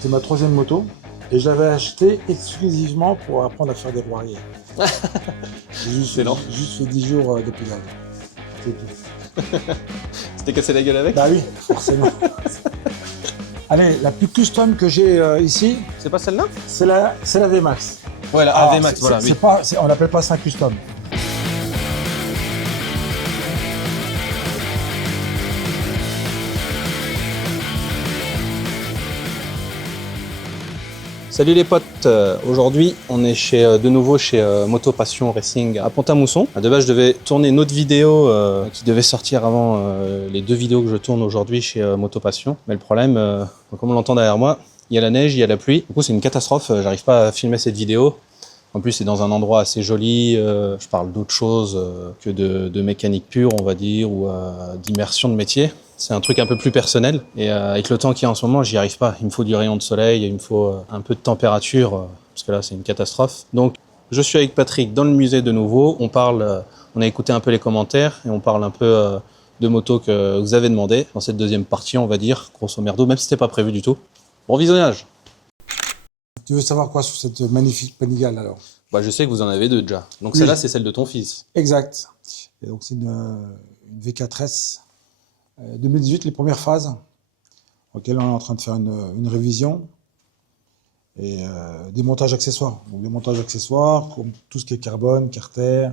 C'est ma troisième moto et je l'avais acheté exclusivement pour apprendre à faire des roues arrière. J'ai juste fait 10 jours de pédale. C'est tout. C'était cassé la gueule avec? Bah oui, forcément. Allez, la plus custom que j'ai ici, C'est pas celle-là? c'est la VMAX. Ouais, la Alors, AV Max, voilà. Oui. On n'appelle pas ça un custom. Salut les potes, aujourd'hui on est de nouveau chez Moto Passion Racing à Pont-à-Mousson. De base je devais tourner une autre vidéo qui devait sortir avant les deux vidéos que je tourne aujourd'hui chez Moto Passion. Mais le problème, comme on l'entend derrière moi, il y a la neige, il y a la pluie. Du coup c'est une catastrophe, j'arrive pas à filmer cette vidéo. En plus c'est dans un endroit assez joli, je parle d'autre chose que de mécanique pure on va dire, ou d'immersion de métier. C'est un truc un peu plus personnel et avec le temps qu'il y a en ce moment, j'y arrive pas. Il me faut du rayon de soleil, il me faut un peu de température parce que là c'est une catastrophe. Donc je suis avec Patrick dans le musée de nouveau. On parle, on a écouté un peu les commentaires et on parle un peu de motos que vous avez demandé dans cette deuxième partie, on va dire, grosso merdo, même si c'était pas prévu du tout. Bon visionnage. Tu veux savoir quoi sur cette magnifique Panigale alors? Bah, je sais que vous en avez deux déjà. Donc Oui. celle-là c'est celle de ton fils. Exact. Et donc c'est une V4S 2018, les premières phases, auxquelles on est en train de faire une révision et des montages accessoires. Donc des montages accessoires, comme tout ce qui est carbone, carter,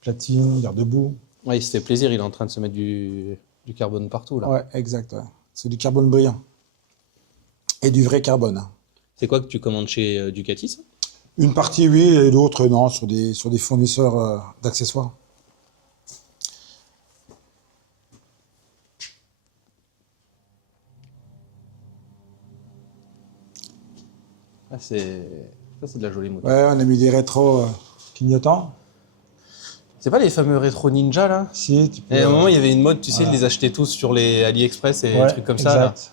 platine, garde-boue. Ouais, il se fait plaisir, il est en train de se mettre du carbone partout là. Ouais, exact. Ouais. C'est du carbone brillant et du vrai carbone. C'est quoi que tu commandes chez Ducati ça? Une partie oui et l'autre non, sur des fournisseurs d'accessoires. Ah, ça c'est de la jolie moto. Ouais, on a mis des rétros clignotants. C'est pas les fameux rétro ninja là? Si, tu peux, Et à un moment il y avait une mode, tu sais, voilà. de les acheter tous sur les AliExpress et Ouais, des trucs comme ça là. exact.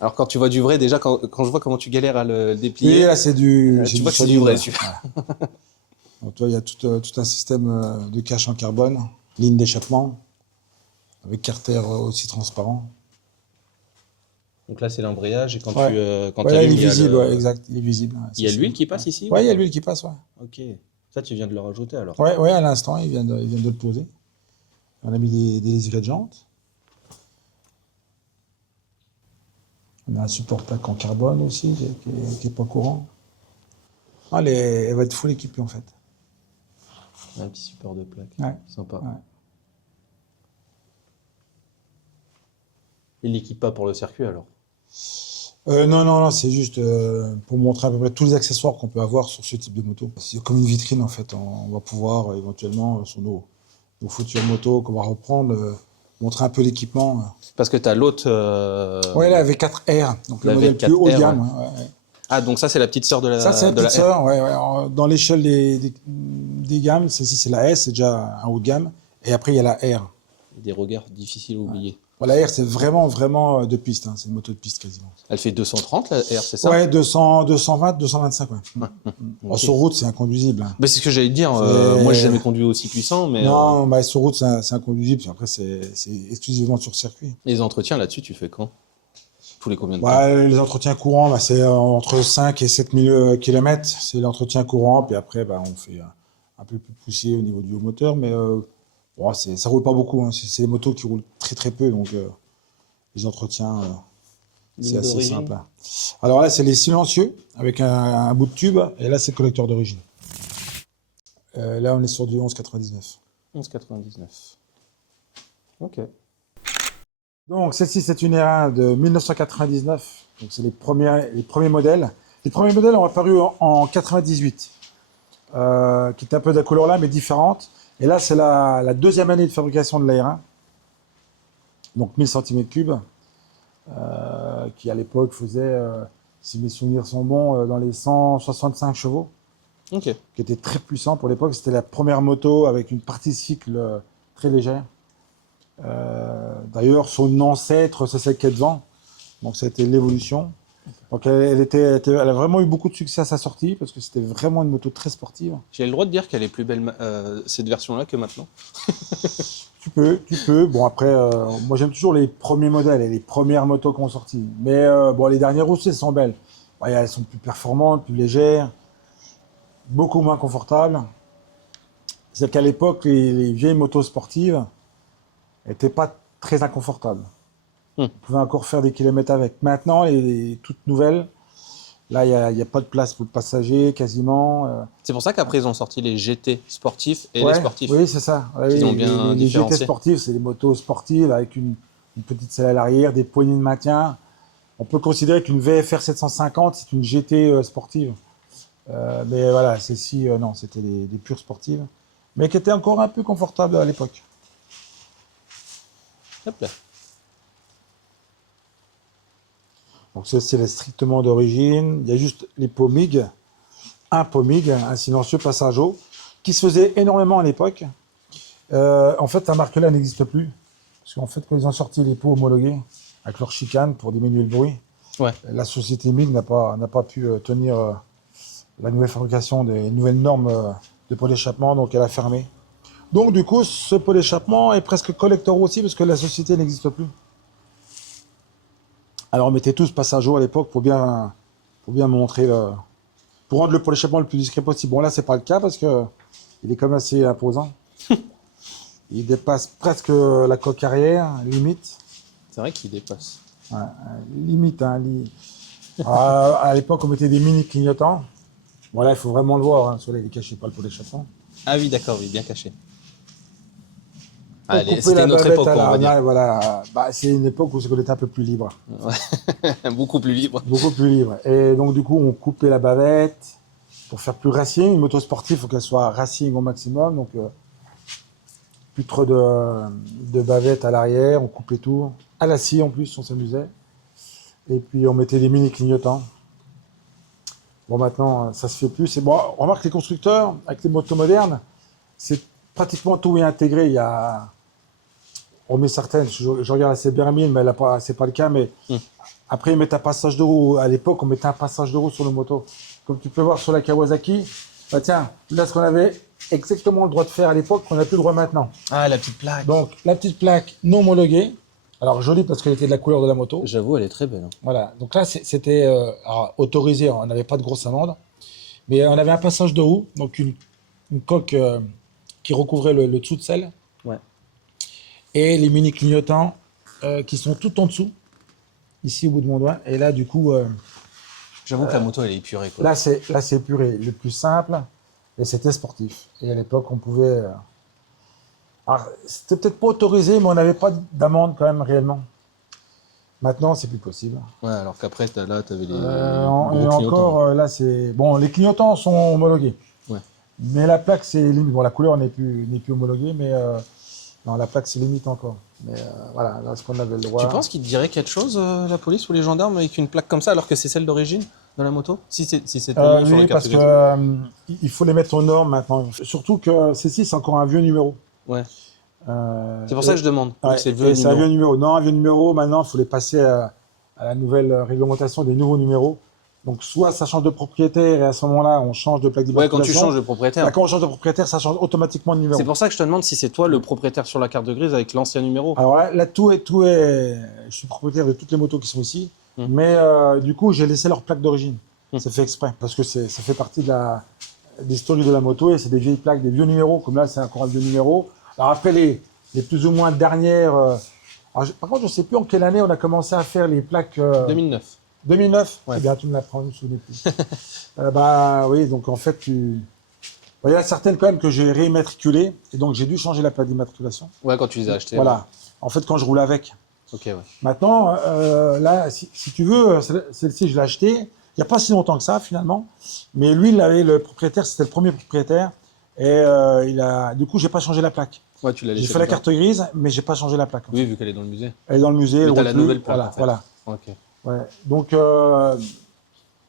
Alors quand tu vois du vrai, déjà quand je vois comment tu galères à le Oui, déplier, là c'est du. tu vois que c'est du vrai. Ouais. Donc, toi, il y a tout un système de cache en carbone, ligne d'échappement, avec carter aussi transparent. Donc là c'est l'embrayage et quand Ouais. tu Ouais, là, il allumes, est visible, le- ouais, exact, il est visible. Ouais, il y a ça, l'huile c'est- qui passe ici? Ouais, il y a ou- l'huile qui passe, ouais. Ok. Ça tu viens de le rajouter alors. Ouais, ouais, à l'instant, il vient de le poser. On a mis des aigrettes de jantes. On a un support plaque en carbone aussi, qui est pas courant. Ah, elle va être full équipée, en fait. Un petit support de plaque. Ouais. Sympa. Ouais. Il l'équipe pas pour le circuit alors? Non, c'est juste pour montrer à peu près tous les accessoires qu'on peut avoir sur ce type de moto. C'est comme une vitrine en fait. On va pouvoir éventuellement sur nos futures motos qu'on va reprendre, montrer un peu l'équipement. Parce que tu as l'autre... Ouais, la V4R, donc la le modèle V4R, plus haut de ouais. gamme. Ouais. Ah donc ça c'est la petite sœur de la Ça, c'est la de petite R. sœur. Ouais. Dans l'échelle des gammes, celle-ci c'est la S, c'est déjà un haut de gamme. Et après, il y a la R. Des regards difficiles à oublier. Bon, la R, c'est vraiment de piste. Hein. C'est une moto de piste quasiment. Elle fait 230 la R, c'est ça? Ouais, 200, 220, 225. Ouais. Ok. Sur route, c'est inconduisible. Hein. Bah, c'est ce que j'allais te dire. C'est- Moi, j'ai jamais conduit aussi puissant, mais Non, bah, sur route, c'est inconduisible. Puis après, c'est exclusivement sur circuit. les entretiens là-dessus, tu fais quand? Tous les combien de temps? Bah, les entretiens courants, bah, c'est entre 5 et 7000 km. C'est l'entretien courant. Puis après, bah, on fait un peu plus poussé au niveau du haut moteur. Mais bon, ça roule pas beaucoup. Hein. C'est des motos qui roulent très très peu. Donc, les entretiens, c'est Ligne assez d'origine. simple. Hein. Alors là, c'est les silencieux avec un bout de tube. Et là, c'est le collecteur d'origine. Là, on est sur du 11,99. 11,99. Ok. Donc, celle-ci, c'est une R1 de 1999. Donc, c'est les premiers modèles. Les premiers modèles ont apparu en 98, qui était un peu de la couleur là, mais différente. Et là, c'est la deuxième année de fabrication de la R1. Donc, 1000 cm3, qui à l'époque faisait, si mes souvenirs sont bons, dans les 165 chevaux, Ok. qui était très puissant pour l'époque. C'était la première moto avec une partie cycle très légère. D'ailleurs, son ancêtre, c'est celle qui est devant. Donc, ça a été l'évolution. Donc elle a vraiment eu beaucoup de succès à sa sortie parce que c'était vraiment une moto très sportive. J'ai le droit de dire qu'elle est plus belle cette version-là que maintenant. Tu peux. Bon après, moi j'aime toujours les premiers modèles et les premières motos qui ont sorti. Mais bon, les dernières aussi, elles sont belles. Ouais, elles sont plus performantes, plus légères, beaucoup moins confortables. C'est qu'à l'époque, les vieilles motos sportives n'étaient pas très inconfortables. On pouvait encore faire des kilomètres avec. Maintenant, les toutes nouvelles, là, il y a pas de place pour le passager, quasiment. C'est pour ça qu'après, ils ont sorti les GT sportifs et Ouais, les sportifs. oui, c'est ça. Ouais, Ils oui, ont bien les GT différencié. sportives, c'est des motos sportives avec une petite selle à l'arrière, des poignées de maintien. On peut considérer qu'une VFR 750, c'est une GT sportive. Mais voilà, celle-ci, non, c'était des pures sportives. Mais qui étaient encore un peu confortables à l'époque. Hop là. Donc celle-ci, elle est strictement d'origine. Il y a juste les Pomig, un silencieux passage haut, qui se faisait énormément à l'époque. En fait, ta marque-là n'existe plus. Parce qu'en fait, quand ils ont sorti les pots homologués, avec leur chicane pour diminuer le bruit, Ouais. la société MIG n'a pas pu tenir la nouvelle fabrication des nouvelles normes de pot d'échappement, donc elle a fermé. Donc du coup, ce pot d'échappement est presque collector aussi, parce que la société n'existe plus. Alors on mettait tous passage haut à l'époque pour bien montrer pour rendre le pot d'échappement le plus discret possible. Bon là c'est pas le cas parce que il est quand même assez imposant. Il dépasse presque la coque arrière, limite. C'est vrai qu'il dépasse. Ouais, limite. Hein, à l'époque on mettait des mini clignotants. Bon là il faut vraiment le voir, hein, sur il cachait pas le pot d'échappement. Ah oui, d'accord, oui, bien caché. On Allez, coupait c'était la une autre bavette époque, à on va dire. voilà. Bah, c'est une époque où on était un peu plus libre. Ouais. Beaucoup plus libre. Beaucoup plus libre. Et donc, du coup, on coupait la bavette pour faire plus racing. Une moto sportive, il faut qu'elle soit racing au maximum. Donc, plus trop de bavette à l'arrière. On coupait tout. À la scie, en plus, on s'amusait. Et puis, on mettait des mini clignotants. Bon, maintenant, ça se fait plus. C'est bon. On remarque les constructeurs, avec les motos modernes, c'est pratiquement tout est intégré. Il y a... On met certaines, je regarde la CBR 1000, mais c'est pas le cas. Mais après, ils mettent un passage de roue. À l'époque, on mettait un passage de roue sur le moto. Comme tu peux voir sur la Kawasaki, bah tiens, là, ce qu'on avait exactement le droit de faire à l'époque, qu'on n'a plus le droit maintenant. Ah, la petite plaque. Donc, la petite plaque non homologuée. Alors, jolie parce qu'elle était de la couleur de la moto. J'avoue, elle est très belle. Hein. Voilà. Donc là, c'était autorisé. On n'avait pas de grosse amende. Mais on avait un passage de roue, donc une coque qui recouvrait le dessous de selle. Ouais. Et les mini clignotants qui sont tout en dessous, ici au bout de mon doigt. Et là, du coup, J'avoue que la moto, elle est épurée. Quoi. là, c'est puré, le plus simple. Et c'était sportif. Et à l'époque, on pouvait. Alors, c'était peut-être pas autorisé, mais on n'avait pas d'amende quand même réellement. Maintenant, c'est plus possible. Ouais, alors qu'après, là, t'avais les Et gros clignotants. encore, là, c'est. Bon, les clignotants sont homologués. Ouais. Mais la plaque, c'est limite. Bon, la couleur n'est plus homologuée, mais non, la plaque, c'est limite encore. Mais voilà, là, ce qu'on avait le droit. Tu penses qu'ils te diraient quelque chose, la police ou les gendarmes, avec une plaque comme ça, alors que c'est celle d'origine de la moto? Si c'est ton nom sur Oui, la parce carte que il faut les mettre aux normes maintenant. Surtout que ceci, c'est encore un vieux numéro. Ouais. C'est pour ça que je demande. Ouais, C'est et c'est un vieux numéro. numéro. Non, un vieux numéro, maintenant, il faut les passer à la nouvelle réglementation des nouveaux numéros. Donc, soit ça change de propriétaire et à ce moment-là, on change de plaque Ouais, quand tu d'immatriculation. changes de propriétaire. Là, quand on change de propriétaire, ça change automatiquement de numéro. C'est pour ça que je te demande si c'est toi le propriétaire sur la carte grise avec l'ancien numéro. Alors là, tout est. Je suis propriétaire de toutes les motos qui sont ici. Mais du coup, j'ai laissé leur plaque d'origine. C'est fait exprès. Parce que ça fait partie des stories de la moto et c'est des vieilles plaques, des vieux numéros. Comme là, c'est encore un vieux numéro. Alors après, les plus ou moins dernières. Par contre, je ne sais plus en quelle année on a commencé à faire les plaques. 2009. 2009. Ouais. Eh bien, tu me l'apprends, je ne me souviens plus. Bah oui, donc en fait, il y en a certaines quand même que j'ai réimmatriculées et donc j'ai dû changer la plaque d'immatriculation. Ouais, quand tu les as achetées. Voilà. En fait, quand je roule avec. Ok, ouais. Maintenant, là, si tu veux, celle-ci, je l'ai achetée il n'y a pas si longtemps que ça, finalement. Mais lui, le propriétaire, c'était le premier propriétaire. Et du coup, j'ai pas changé la plaque. Ouais, tu l'as J'ai laissé fait la comme ça. carte grise, mais j'ai pas changé la plaque. Oui, vu qu'elle est dans le musée. Elle est dans le musée. Mais elle t'as roule la plus. nouvelle plaque, Voilà, en fait. voilà. Ok. Ouais. Donc,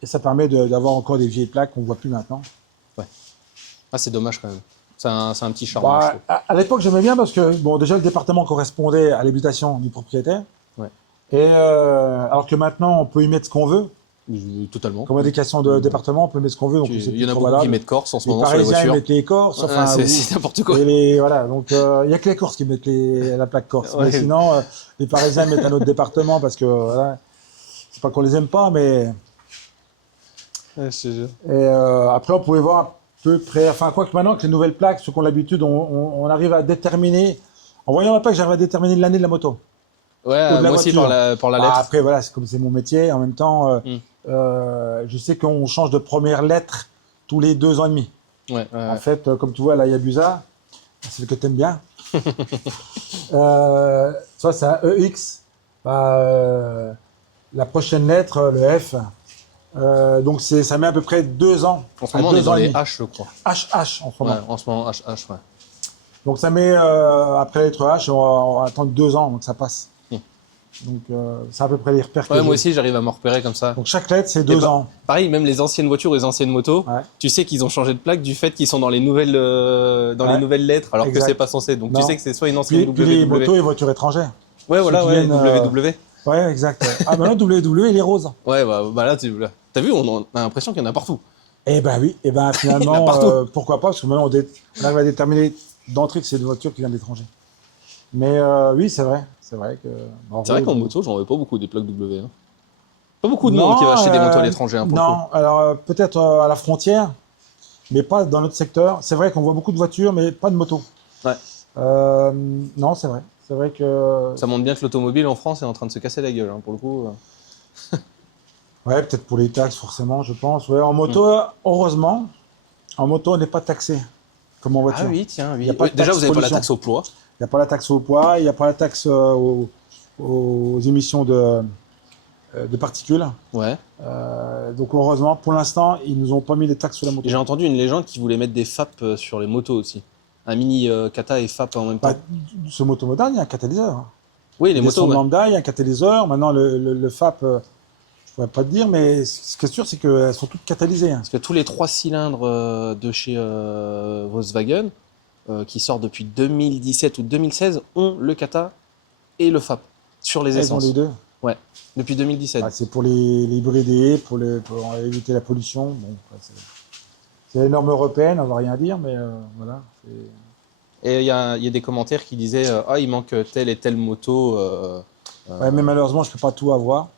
et ça permet d'avoir encore des vieilles plaques qu'on voit plus maintenant. Ah, c'est dommage quand même. C'est un petit charme. Bah, je trouve. à l'époque, j'aimais bien parce que, bon, déjà, le département correspondait à l'habitation du propriétaire. Ouais. Et alors que maintenant, on peut y mettre ce qu'on veut. Totalement. Comme indication de département, on peut mettre ce qu'on veut. Donc c'est Il y en a trop beaucoup qui valable. mettent Corse en ce Les moment sur les Parisiens ils voitures. mettent les Corses. Enfin, C'est n'importe quoi. voilà. Donc il y a que les Corses qui mettent la plaque Corse. Ouais. Mais sinon, les Parisiens mettent un autre département parce que voilà, c'est pas qu'on les aime pas, mais Ouais, je te jure. et après on pouvait voir à peu près. Enfin quoi que maintenant avec les nouvelles plaques, ceux qui ont l'habitude, on arrive à déterminer. En voyant la plaque, j'arrive à déterminer l'année de la moto. Ouais, Ou de la moi aussi voiture. par la Ah, lettre. après, voilà, c'est comme c'est mon métier. En même temps, Mm. je sais qu'on change de première lettre tous les 2 ans et demi. Ouais, En fait, comme tu vois, la Yabusa, c'est le que tu aimes bien. Ça, c'est un EX. Bah, la prochaine lettre, le F. Donc, ça met à peu près 2 ans. en ce moment, on est 2 dans ans et les demi. H, je crois. HH en ce Ouais, moment. en ce moment, HH, ouais. Donc, ça met, après la lettre H, on va attendre 2 ans, donc ça passe. Mm. Donc, c'est à peu près les repères que Ouais, j'ai. moi aussi, j'arrive à me repérer comme ça. Donc, chaque lettre, c'est Et 2 pas- ans. Pareil, même les anciennes voitures ou les anciennes motos, Ouais. tu sais qu'ils ont changé de plaque du fait qu'ils sont dans les nouvelles, les Ouais. nouvelles lettres, alors Exact. que c'est pas censé. Donc Non. tu sais que c'est soit une ancienne Puis les WW. motos et voitures étrangères. Ouais, voilà, ceux qui ouais, viennent, WW. Ouais, exact. Ah, maintenant, WW, il est rose. Ouais, bah là, t'as vu, on a l'impression qu'il y en a partout. Eh ben oui, et ben Il y en finalement, a partout. pourquoi pas, parce que maintenant, on arrive à déterminer d'entrée que c'est une voiture qui vient de l'étranger. Mais oui, c'est vrai que... C'est vrai qu'en rose, moto, j'en veux pas beaucoup des plaques W. Hein. Pas beaucoup de Non, monde qui va acheter des motos à l'étranger, hein, pour le coup. Non, alors peut-être à la frontière, mais pas dans notre secteur. C'est vrai qu'on voit beaucoup de voitures, mais pas de motos. Ouais. Non, c'est vrai. C'est vrai que... Ça montre bien que l'automobile en France est en train de se casser la gueule, hein, pour le coup. Ouais, peut-être pour les taxes, forcément, je pense. Ouais, en moto, heureusement, en moto, on n'est pas taxé, comme en voiture. Ah oui, tiens, Il oui. y a pas de Déjà, taxe vous n'avez pas la pollution. taxe au poids. Il n'y a pas la taxe au poids, il n'y a pas la taxe aux émissions de particules. Ouais. Donc heureusement, pour l'instant, ils nous ont pas mis les taxes sur la moto. Et j'ai entendu une légende qui voulait mettre des FAP sur les motos aussi. Un mini kata et FAP en même temps. Bah, ce moto moderne, il y a un catalyseur. Hein. Oui, les Des motos, sons ouais. lambda, il y a un catalyseur. Maintenant, le FAP, je ne pourrais pas te dire, mais ce qui est sûr, c'est qu'elles sont toutes catalysées. Hein. Parce que tous les 3 cylindres de chez Volkswagen, qui sortent depuis 2017 ou 2016, ont le kata et le FAP sur les Elles ont essences. les deux. Ouais, depuis 2017. Bah, c'est pour les hybrider, pour éviter la pollution. Bon, c'est la norme européenne, on va rien dire, mais voilà. Et il y a des commentaires qui disaient ah, il manque telle et telle moto. Ouais, mais malheureusement, je peux pas tout avoir.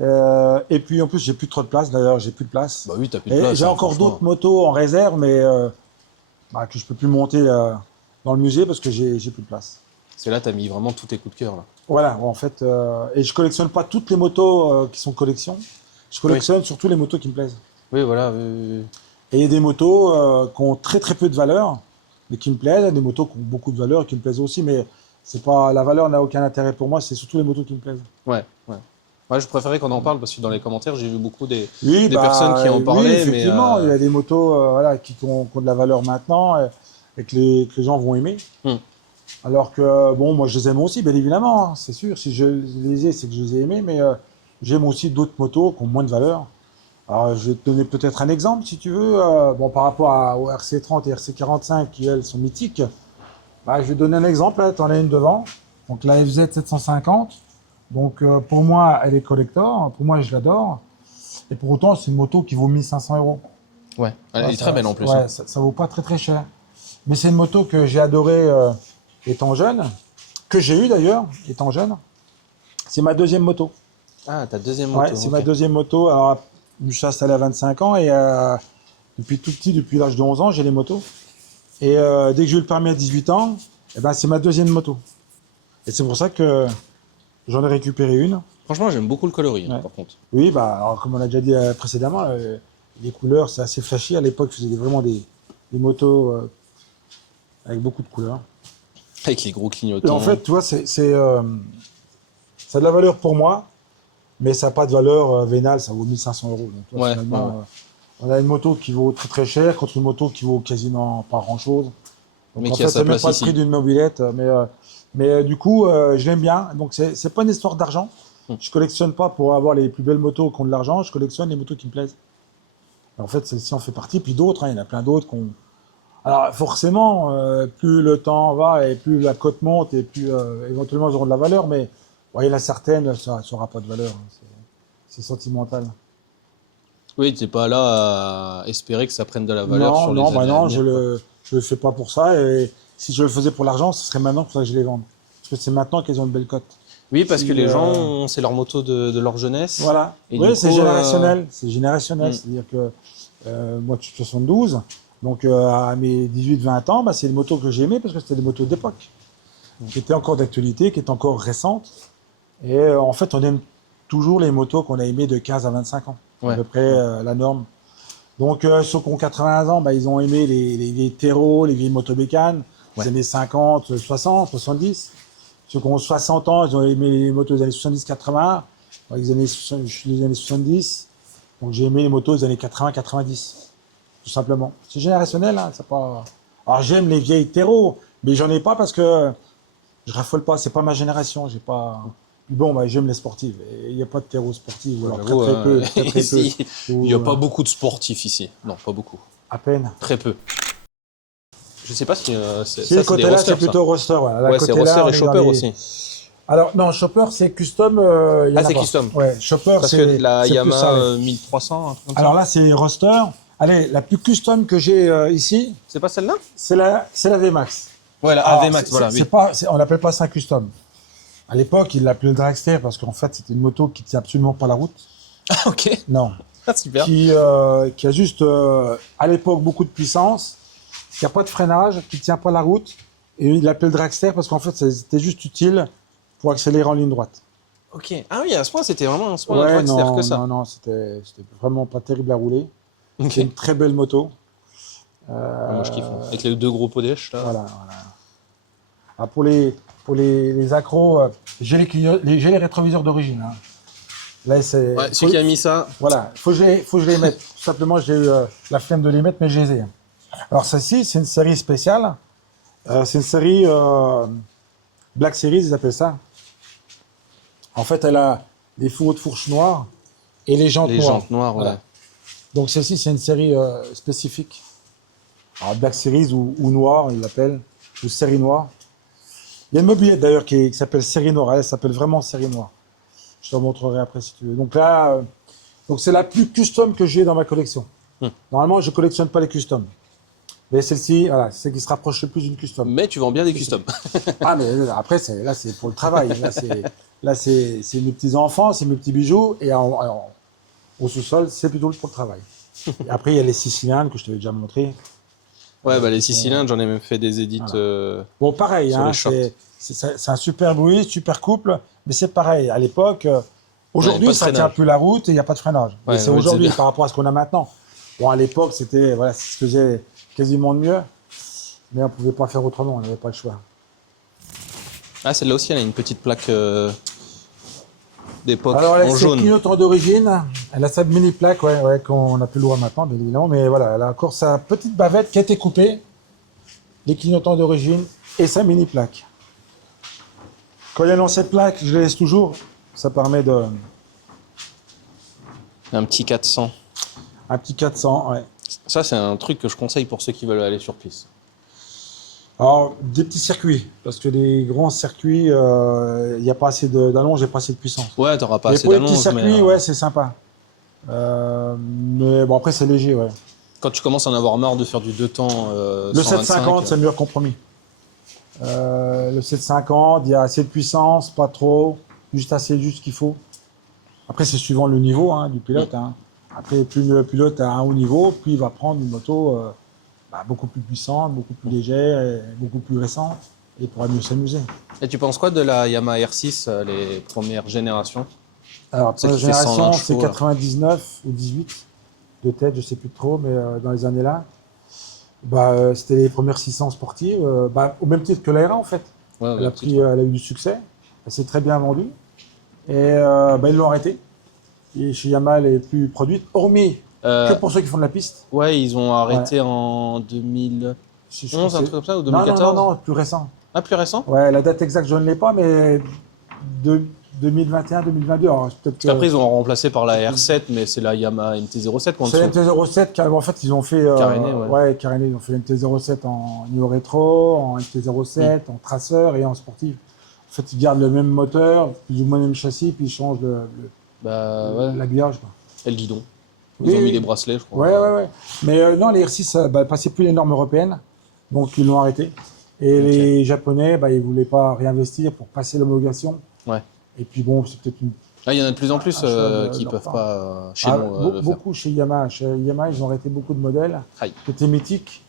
Et puis en plus, j'ai plus trop de place. D'ailleurs, j'ai plus de place. Bah oui, t'as plus de Et place. j'ai hein, encore franchement. d'autres motos en réserve, mais que je peux plus monter dans le musée parce que j'ai plus de place. Parce que là, t'as mis vraiment tous tes coups de cœur. Là. Voilà, en fait, et je collectionne pas toutes les motos qui sont collection. Je collectionne surtout les motos qui me plaisent. Oui, voilà. Et il y a des motos qui ont très très peu de valeur, mais qui me plaisent. Il y a des motos qui ont beaucoup de valeur et qui me plaisent aussi, mais c'est pas la valeur n'a aucun intérêt pour moi. C'est surtout les motos qui me plaisent. Ouais, ouais. Ouais, je préférais qu'on en parle parce que dans les commentaires, j'ai vu beaucoup des Oui, personnes qui en oui, parlaient. effectivement, mais, il y a des motos voilà, qui ont de la valeur maintenant et que les gens vont aimer. Hmm. Alors que, bon, moi je les aime aussi, bien évidemment, hein, c'est sûr. Si je les ai, c'est que je les ai aimés, mais j'aime aussi d'autres motos qui ont moins de valeur. Alors, je vais te donner peut-être un exemple, si tu veux. Bon, par rapport au RC30 et RC45, qui, elles, sont mythiques, bah, je vais te donner un exemple. Tu en as une devant, donc la FZ 750. Donc, pour moi, elle est collector. Pour moi, je l'adore. Et pour autant, c'est une moto qui vaut 1500 €. Ouais, elle Ouais, est très belle en plus. Ouais, hein. ça vaut pas très très cher. Mais c'est une moto que j'ai adorée étant jeune, que j'ai eue d'ailleurs étant jeune. C'est ma deuxième moto. Ah, ta deuxième moto. Ouais, c'est ma ok. deuxième moto. Alors, je suis installé à 25 ans et depuis tout petit, depuis l'âge de 11 ans, j'ai les motos. Et dès que j'ai eu le permis à 18 ans, eh ben, c'est ma deuxième moto. Et c'est pour ça que j'en ai récupéré une. Franchement, j'aime beaucoup le coloris, hein, Ouais. par contre. Oui, bah, alors, comme on a déjà dit précédemment, les couleurs, c'est assez flashy. À l'époque, je faisais vraiment des motos avec beaucoup de couleurs. Avec les gros Et clignotants. en fait, tu vois, ça a de la valeur pour moi, mais ça n'a pas de valeur vénale, ça vaut 1500 €. Donc, tu vois, Ouais, finalement, ouais, ouais. on a une moto qui vaut très très cher contre une moto qui vaut quasiment pas grand-chose. Donc, Mais en qui a fait, sa c'est même place pas le ici. prix d'une mobilette, mais du coup, je l'aime bien. Donc, c'est pas une histoire d'argent. Je collectionne pas pour avoir les plus belles motos qui ont de l'argent, je collectionne les motos qui me plaisent. En fait, celle-ci en fait partie, puis d'autres, hein, il y en a plein d'autres qu'on. Alors forcément, plus le temps va et plus la cote monte et plus éventuellement elles auront de la valeur, mais bon, il y en a certaines, ça n'aura pas de valeur. Hein, c'est sentimental. Oui, tu n'es pas là à espérer que ça prenne de la valeur Non, sur les non, années bah à non, venir, quoi. je le fais pas pour ça. Et si je le faisais pour l'argent, ce serait maintenant qu'il faudrait que je les vende. Parce que c'est maintenant qu'elles ont une belle cote. Oui, parce que Si, les gens, c'est leur moto de leur jeunesse. voilà. Et du Oui, c'est coup, générationnel. C'est générationnel. hmm. C'est-à-dire que moi, je suis 72. Donc, à mes 18-20 ans, bah, c'est les motos que j'aimais parce que c'était des motos d'époque, qui étaient encore d'actualité, qui étaient encore récentes. Et en fait, on aime toujours les motos qu'on a aimées de 15 à 25 ans. C'est à Ouais. peu près la norme. Donc, ceux qui ont 80 ans, bah, ils ont aimé les vieilles Tero, les vieilles motobécanes, Ouais. des années 50, 60, 70. Ceux qui ont 60 ans, ils ont aimé les motos des années 70-80, les années, je suis des années 70. Donc, j'ai aimé les motos des années 80-90, tout simplement. C'est générationnel, hein, c'est pas... Alors, j'aime les vieilles Tero, mais j'en ai pas parce que je raffole pas, c'est pas ma génération, j'ai pas... Bon, bah, j'aime les sportives. Il n'y a pas de Tero sportive, ou alors J'avoue, très peu, très peu. ici, il n'y a Ou, pas beaucoup de sportifs ici. Non, pas beaucoup. à peine. Très peu. Je sais pas si Si ça, le c'est des côté là, rosters, c'est ça. plutôt roster. Voilà. Ouais, c'est roster et chopper aussi. Alors, non, chopper, c'est custom. Il y en Ah, a c'est pas. custom. Ouais, chopper, Parce que la c'est plus ça. Yamaha Ouais. 1300, un truc comme Alors ça. là, c'est roster. Allez, la plus custom que j'ai ici, C'est pas celle-là? c'est la VMAX. Ouais, la Alors, AV Max, voilà, oui. on l'appelle pas ça un custom. À l'époque, il l'appelait le dragster parce qu'en fait, c'était une moto qui tient absolument pas la route. Ah, ok. Non. Ah, super. Qui a juste, à l'époque, beaucoup de puissance, qui n'a pas de freinage, qui ne tient pas la route. Et il l'appelait le dragster parce qu'en fait, c'était juste utile pour accélérer en ligne droite. Ok. Ah oui, à ce point, c'était vraiment à ce point un Ouais, dragster non, que ça. non, c'était vraiment pas terrible à rouler. Ok. C'est une très belle moto. Ah, moi, je kiffe. Avec les deux gros podèches, là. Voilà, voilà. Ah, pour les accros, j'ai les rétroviseurs d'origine. Hein. Là, c'est. Ouais, celui qui a mis ça. Voilà, faut que je les mette. Tout simplement, j'ai eu la flemme de les mettre, mais je les ai. Alors, celle-ci, c'est une série spéciale. C'est une série Black Series, ils appellent ça. En fait, elle a les fourreaux de fourche noirs et les jantes Les noires. jantes noires, ouais. Voilà. Donc, celle-ci, c'est une série spécifique. Alors, Black Series ou noir, ils l'appellent, ou série noire. Il y a une mobilette d'ailleurs qui s'appelle série noire. Elle s'appelle vraiment série noire. Je te montrerai après si tu veux. Donc là, donc c'est la plus custom que j'ai dans ma collection. Normalement, je collectionne pas les customs. Mais celle-ci, voilà, c'est celle qui se rapproche le plus d'une custom. Mais tu vends bien des customs. Ah, mais après, là, c'est pour le travail. Là, c'est mes petits-enfants, c'est mes petits bijoux. Et au sous-sol, c'est plutôt pour le travail. Et après, il y a les 6 cylindres que je t'avais déjà montré. Ouais, bah les 6 cylindres, j'en ai même fait des édits. Voilà. Bon, pareil, sur hein, les shorts. c'est un super bruit, super couple. Mais c'est pareil. À l'époque, aujourd'hui, pas de ça ne tient freinage. plus la route et il n'y a pas de freinage. Ouais, Mais c'est ouais, aujourd'hui c'est bien. par rapport à ce qu'on a maintenant. Bon, à l'époque, c'était voilà, c'est ce que j'ai quasiment de mieux. Mais on ne pouvait pas faire autrement, on n'avait pas le choix. Ah, celle-là aussi, elle a une petite plaque d'époque Alors, elle en a ses jaune. clignotants d'origine. Elle a sa mini plaque, ouais, qu'on n'a plus le droit maintenant, bien évidemment. Mais voilà, elle a encore sa petite bavette qui a été coupée, les clignotants d'origine et sa mini plaque. Quand il y a dans cette plaque, je les laisse toujours. Ça permet de. Un petit 400. Un petit 400, ouais. Ça, c'est un truc que je conseille pour ceux qui veulent aller sur piste. Alors, des petits circuits, parce que les grands circuits, il n'y a pas assez d'allonge, il n'y a pas assez de puissance. Ouais, t'auras pas Mais assez pour les petits d'annonce, circuits, mais ouais, c'est sympa. Mais bon, après, c'est léger, ouais. quand tu commences à en avoir marre de faire du 2 temps Le 125, 750, c'est le meilleur compromis. Le 750, il y a assez de puissance, pas trop, juste assez, juste ce qu'il faut. Après, c'est suivant le niveau hein, du pilote. Hein. Après, plus le pilote a un haut niveau, plus il va prendre une moto beaucoup plus puissante, beaucoup plus légère, et beaucoup plus récente, et il pourra mieux s'amuser. Et tu penses quoi de la Yamaha R6, les premières générations? Alors, Celle première qui fait 120 génération, c'est chevaux, là. 99 ou 18 de tête, je sais plus trop, mais dans les années-là, c'était les premières 600 sportives, au même titre que l'ARA en fait. Ouais, Elle a eu du succès, elle s'est très bien vendue, et ils l'ont arrêtée. Et chez Yamaha, elle n'est plus produite, hormis que pour ceux qui font de la piste. Ouais, ils ont arrêté en 2011, Je crois que un c'est- truc comme ça, ou Non, 2014? non, plus récent. Ah, plus récent? Ouais, la date exacte, je ne l'ai pas, mais 2021-2022. Alors, peut-être Parce qu'après, ils ont remplacé par la R7, mais c'est la Yamaha MT-07 en c'est dessous. MT-07 carrément. En fait, ils ont fait. Caréné, ouais. Caréné. Ils ont fait MT-07 en Neo Rétro, en MT-07, en traceur et en sportif. En fait, ils gardent le même moteur, plus ou moins le même châssis, puis ils changent Bah ouais, l'habillage. Quoi. et le guidon. Ils ont Oui, mis les bracelets, je crois. ouais. Mais non, les R6 passaient plus les normes européennes, donc ils l'ont arrêté. Et les Japonais, ils voulaient pas réinvestir pour passer l'homologation. Ouais. Et puis bon, c'est peut-être une... Ah, il y en a de plus en plus un choix qui leur peuvent part. pas, chez nous, le faire. Beaucoup chez Yamaha. Chez Yamaha, ils ont arrêté beaucoup de modèles Aïe. qui étaient mythiques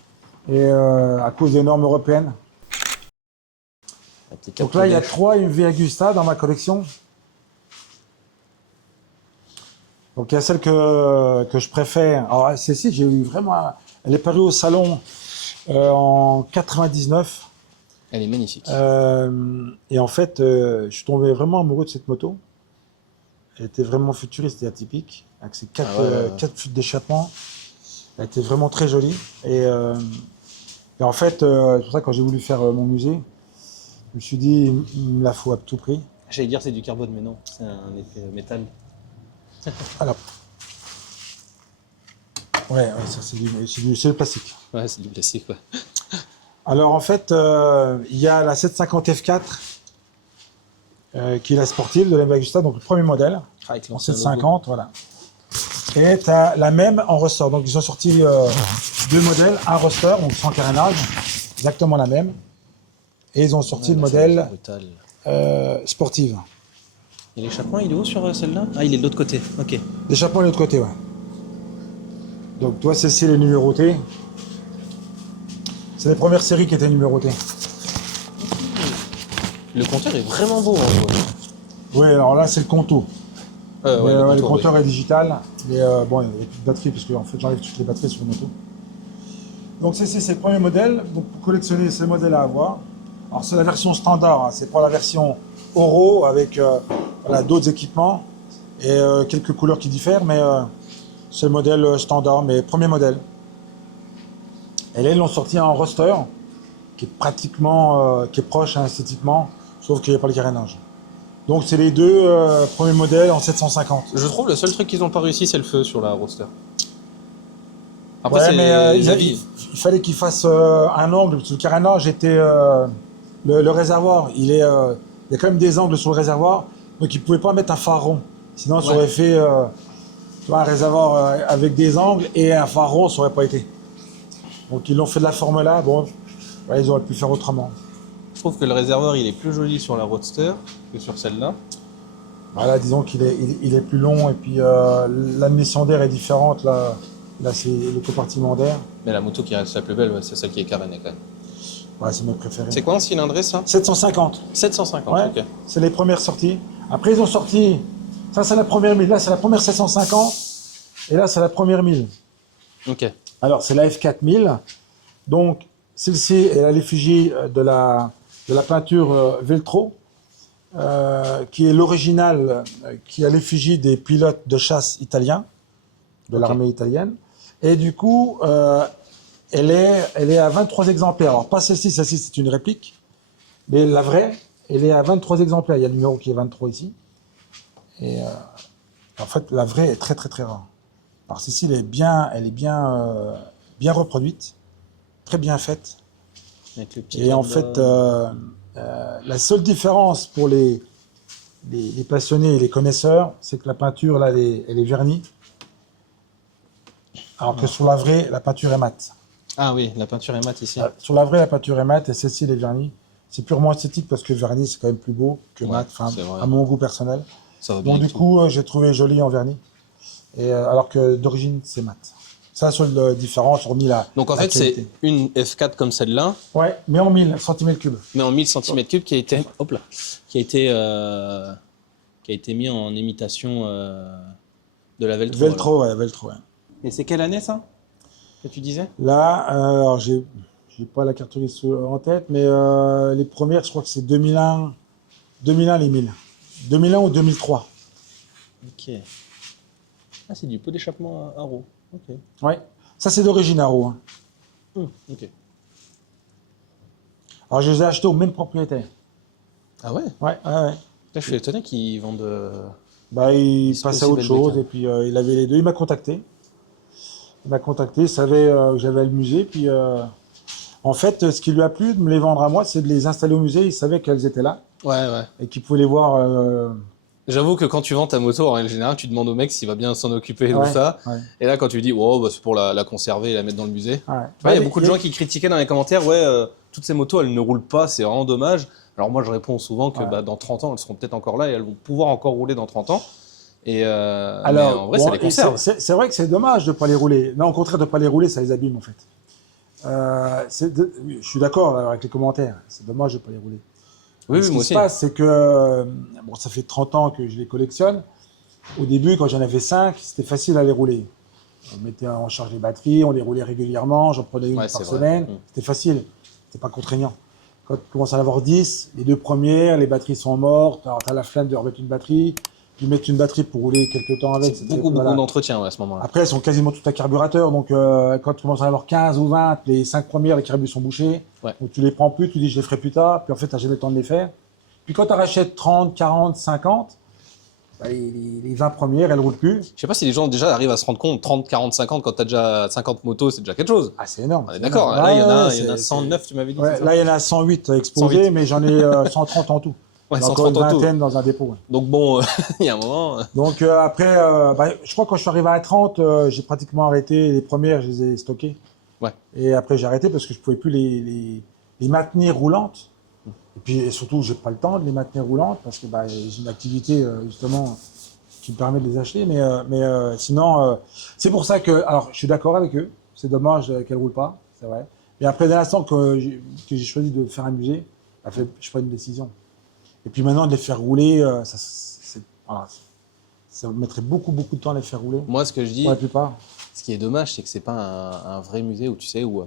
et à cause des normes européennes. Avec les Donc quatre là, il y a modèles. 3 MV Agusta dans ma collection. Donc il y a celle que je préfère. Alors celle-ci, j'ai eu vraiment... Elle est parue au salon en 99. Elle est magnifique. Et en fait, je suis tombé vraiment amoureux de cette moto. Elle était vraiment futuriste et atypique, avec ses 4 fuites d'échappement. Elle était vraiment très jolie. Et en fait, c'est pour ça que quand j'ai voulu faire mon musée, je me suis dit, il me la faut à tout prix. J'allais dire c'est du carbone, mais non, c'est un effet métal. Alors, ouais, ça c'est le plastique. Ouais, c'est du plastique, ouais. Alors en fait, il y a la 750 F4, qui est la sportive de la Agusta, donc le premier modèle, Avec en l'ancien 750, voilà. Et tu as la même en roster. Donc ils ont sorti 2 modèles, un roster, donc sans carénage, exactement la même. Et ils ont sorti le modèle sportive. Et l'échappement, il est où sur celle-là? Ah, il est de l'autre côté, ok. L'échappement est de l'autre côté, ouais. Donc toi, celle-ci, elle est numérotée. C'est les premières séries qui étaient numérotées. Le compteur est vraiment beau, hein, ouais. Oui, alors là, c'est le contour. Ouais, Le contour, compteur est digital. Mais bon, il n'y a plus de batterie, parce que en fait, j'enlève toutes les batteries sur le moto. Donc ceci, c'est le premier modèle. Donc pour collectionner, c'est le modèle à avoir. Alors c'est la version standard, hein. C'est pas la version Oro avec voilà, d'autres équipements et quelques couleurs qui diffèrent, mais c'est le modèle standard, mais premier modèle. Et là, ils l'ont sorti en roster, qui est pratiquement, qui est proche hein, esthétiquement, sauf qu'il n'y a pas le carénage. Donc c'est les 2 premiers modèles en 750. Je trouve le seul truc qu'ils n'ont pas réussi, c'est le feu sur la roadster. Après, Ouais, c'est mais les avis. il fallait qu'il fasse un angle, parce que le carénage était... le réservoir, il y a quand même des angles sur le réservoir, donc ils ne pouvaient pas mettre un phare rond. Sinon, ça aurait fait tu vois, un réservoir avec des angles et un phare rond, ça n'aurait pas été. Donc ils l'ont fait de la forme là, bon, ouais, ils auraient pu faire autrement. Je trouve que le réservoir, il est plus joli sur la roadster que sur celle-là. Voilà, disons qu'il est, il est plus long et puis l'admission d'air est différente. Là c'est le compartiment d'air. Mais la moto qui reste la plus belle, ouais, c'est celle qui est carénée quand même. Ouais, c'est mes préférés. C'est quoi en cylindrée, ça? 750. 750, Ouais, ok. c'est les premières sorties. Après, ils ont sorti... Ça, c'est la première 1000. Là, c'est la première 750. Et là, c'est la première 1000. Ok. Alors, c'est la F4000. Donc, celle-ci est à l'effigie de la peinture Veltro, qui est l'original, qui est à l'effigie des pilotes de chasse italiens, de l'armée italienne. Et du coup, elle est à 23 exemplaires. Alors, pas celle-ci, c'est une réplique. Mais la vraie, elle est à 23 exemplaires. Il y a le numéro qui est 23 ici. Et en fait, la vraie est très, très, très rare. Alors, celle-ci, elle est bien reproduite, très bien faite. Avec le petit Et en cadre, fait, la seule différence pour les passionnés et les connaisseurs, c'est que la peinture, là, elle est vernie. Alors que sur la vraie, la peinture est mate. Ah oui, la peinture est mate ici. Sur la vraie, la peinture est mate et celle-ci, elle est vernie. C'est purement esthétique parce que vernis, c'est quand même plus beau que mat, à mon goût personnel. Ça va bien. Donc du coup, j'ai trouvé joli en vernis. Et, alors que d'origine, c'est mat. C'est la seule différence, hormis la Donc en fait, c'est une F4 comme celle-là. Ouais, mais en 1000 cm3. Mais en 1000 cm3 qui a été, hop là, qui a été mis en imitation de la Veltro. Veltro, ouais. Et c'est quelle année ça que tu disais? Là, alors j'ai pas la cartouche en tête, mais les premières, je crois que c'est 2001 les 1000. 2001 ou 2003. Ok. Ah, c'est du pot d'échappement à roues. Ok. Ouais, ça c'est d'origine Aro. Hein. Ok. Alors je les ai achetés au même propriétaire. Ah ouais? Ouais. Là, je suis étonné qu'ils vendent. Il passait à autre chose et puis il avait les deux. Il m'a contacté. Il savait que j'avais le musée. Puis en fait, ce qui lui a plu de me les vendre à moi, c'est de les installer au musée. Il savait qu'elles étaient là. Ouais. Et qu'il pouvait les voir J'avoue que quand tu vends ta moto, en règle générale, tu demandes au mec s'il va bien s'en occuper et tout Ouais, ça. ouais, Et là, quand tu lui dis, oh, bah, c'est pour la conserver et la mettre dans le musée. ouais. Ouais, il y a beaucoup de gens qui critiquaient dans les commentaires, ouais, toutes ces motos, elles ne roulent pas, c'est vraiment dommage. Alors moi, je réponds souvent que Ouais. bah, dans 30 ans, elles seront peut-être encore là et elles vont pouvoir encore rouler dans 30 ans. Et mais en Alors, vrai, ça bon, les conserve. c'est vrai que c'est dommage de ne pas les rouler. Non, au contraire, de ne pas les rouler, ça les abîme en fait. Oui, je suis d'accord avec les commentaires. C'est dommage de ne pas les rouler. Oui, Mais oui, ce moi qui se aussi. passe, c'est que bon, ça fait 30 ans que je les collectionne. Au début, quand j'en avais 5, c'était facile à les rouler. On mettait en charge les batteries, on les roulait régulièrement, j'en prenais une Ouais, par c'est vrai. semaine. Mm. C'était facile, c'était pas contraignant. Quand tu commences à en avoir 10, les 2 premières, les batteries sont mortes, alors tu as la flemme de remettre une batterie, puis mettre une batterie pour rouler quelques temps avec. C'est beaucoup voilà. d'entretien ouais, à ce moment-là. Après, elles sont quasiment toutes à carburateur, donc quand tu commences à en avoir 15 ou 20, les 5 premières, les carbus sont bouchés, Ouais. donc tu les prends plus, tu dis je les ferai plus tard, puis en fait, tu n'as jamais le temps de les faire. Puis quand tu rachètes 30, 40, 50, bah, les 20 premières, elles ne roulent plus. Je sais pas si les gens déjà arrivent à se rendre compte, 30, 40, 50, quand tu as déjà 50 motos, c'est déjà quelque chose. Ah, c'est énorme. On est c'est d'accord, énorme. là il y en a, Ouais, il y en a 109, tu m'avais dit. ouais, c'est ça là, il y en a 108 exposés, 108. mais j'en ai 130 en tout. Ouais, J'ai encore 130 une en tout. vingtaine dans un dépôt. Ouais. Donc bon, il y a un moment. Donc après, bah, je crois que quand je suis arrivé à 30, j'ai pratiquement arrêté. Les premières, je les ai stockées. Ouais. Et après, j'ai arrêté parce que je ne pouvais plus les maintenir roulantes. Et puis et surtout, j'ai pas le temps de les maintenir roulantes parce que bah, j'ai une activité justement qui me permet de les acheter. Mais sinon, c'est pour ça que, alors, je suis d'accord avec eux. C'est dommage qu'elles ne roulent pas, c'est vrai. Et après, dès l'instant que j'ai choisi de faire un musée, bah, je prends une décision. Et puis maintenant, de les faire rouler, voilà, ça me mettrait beaucoup, beaucoup de temps à les faire rouler. Moi, ce que je dis, Pour la plupart. ce qui est dommage, c'est que c'est pas un vrai musée où tu sais où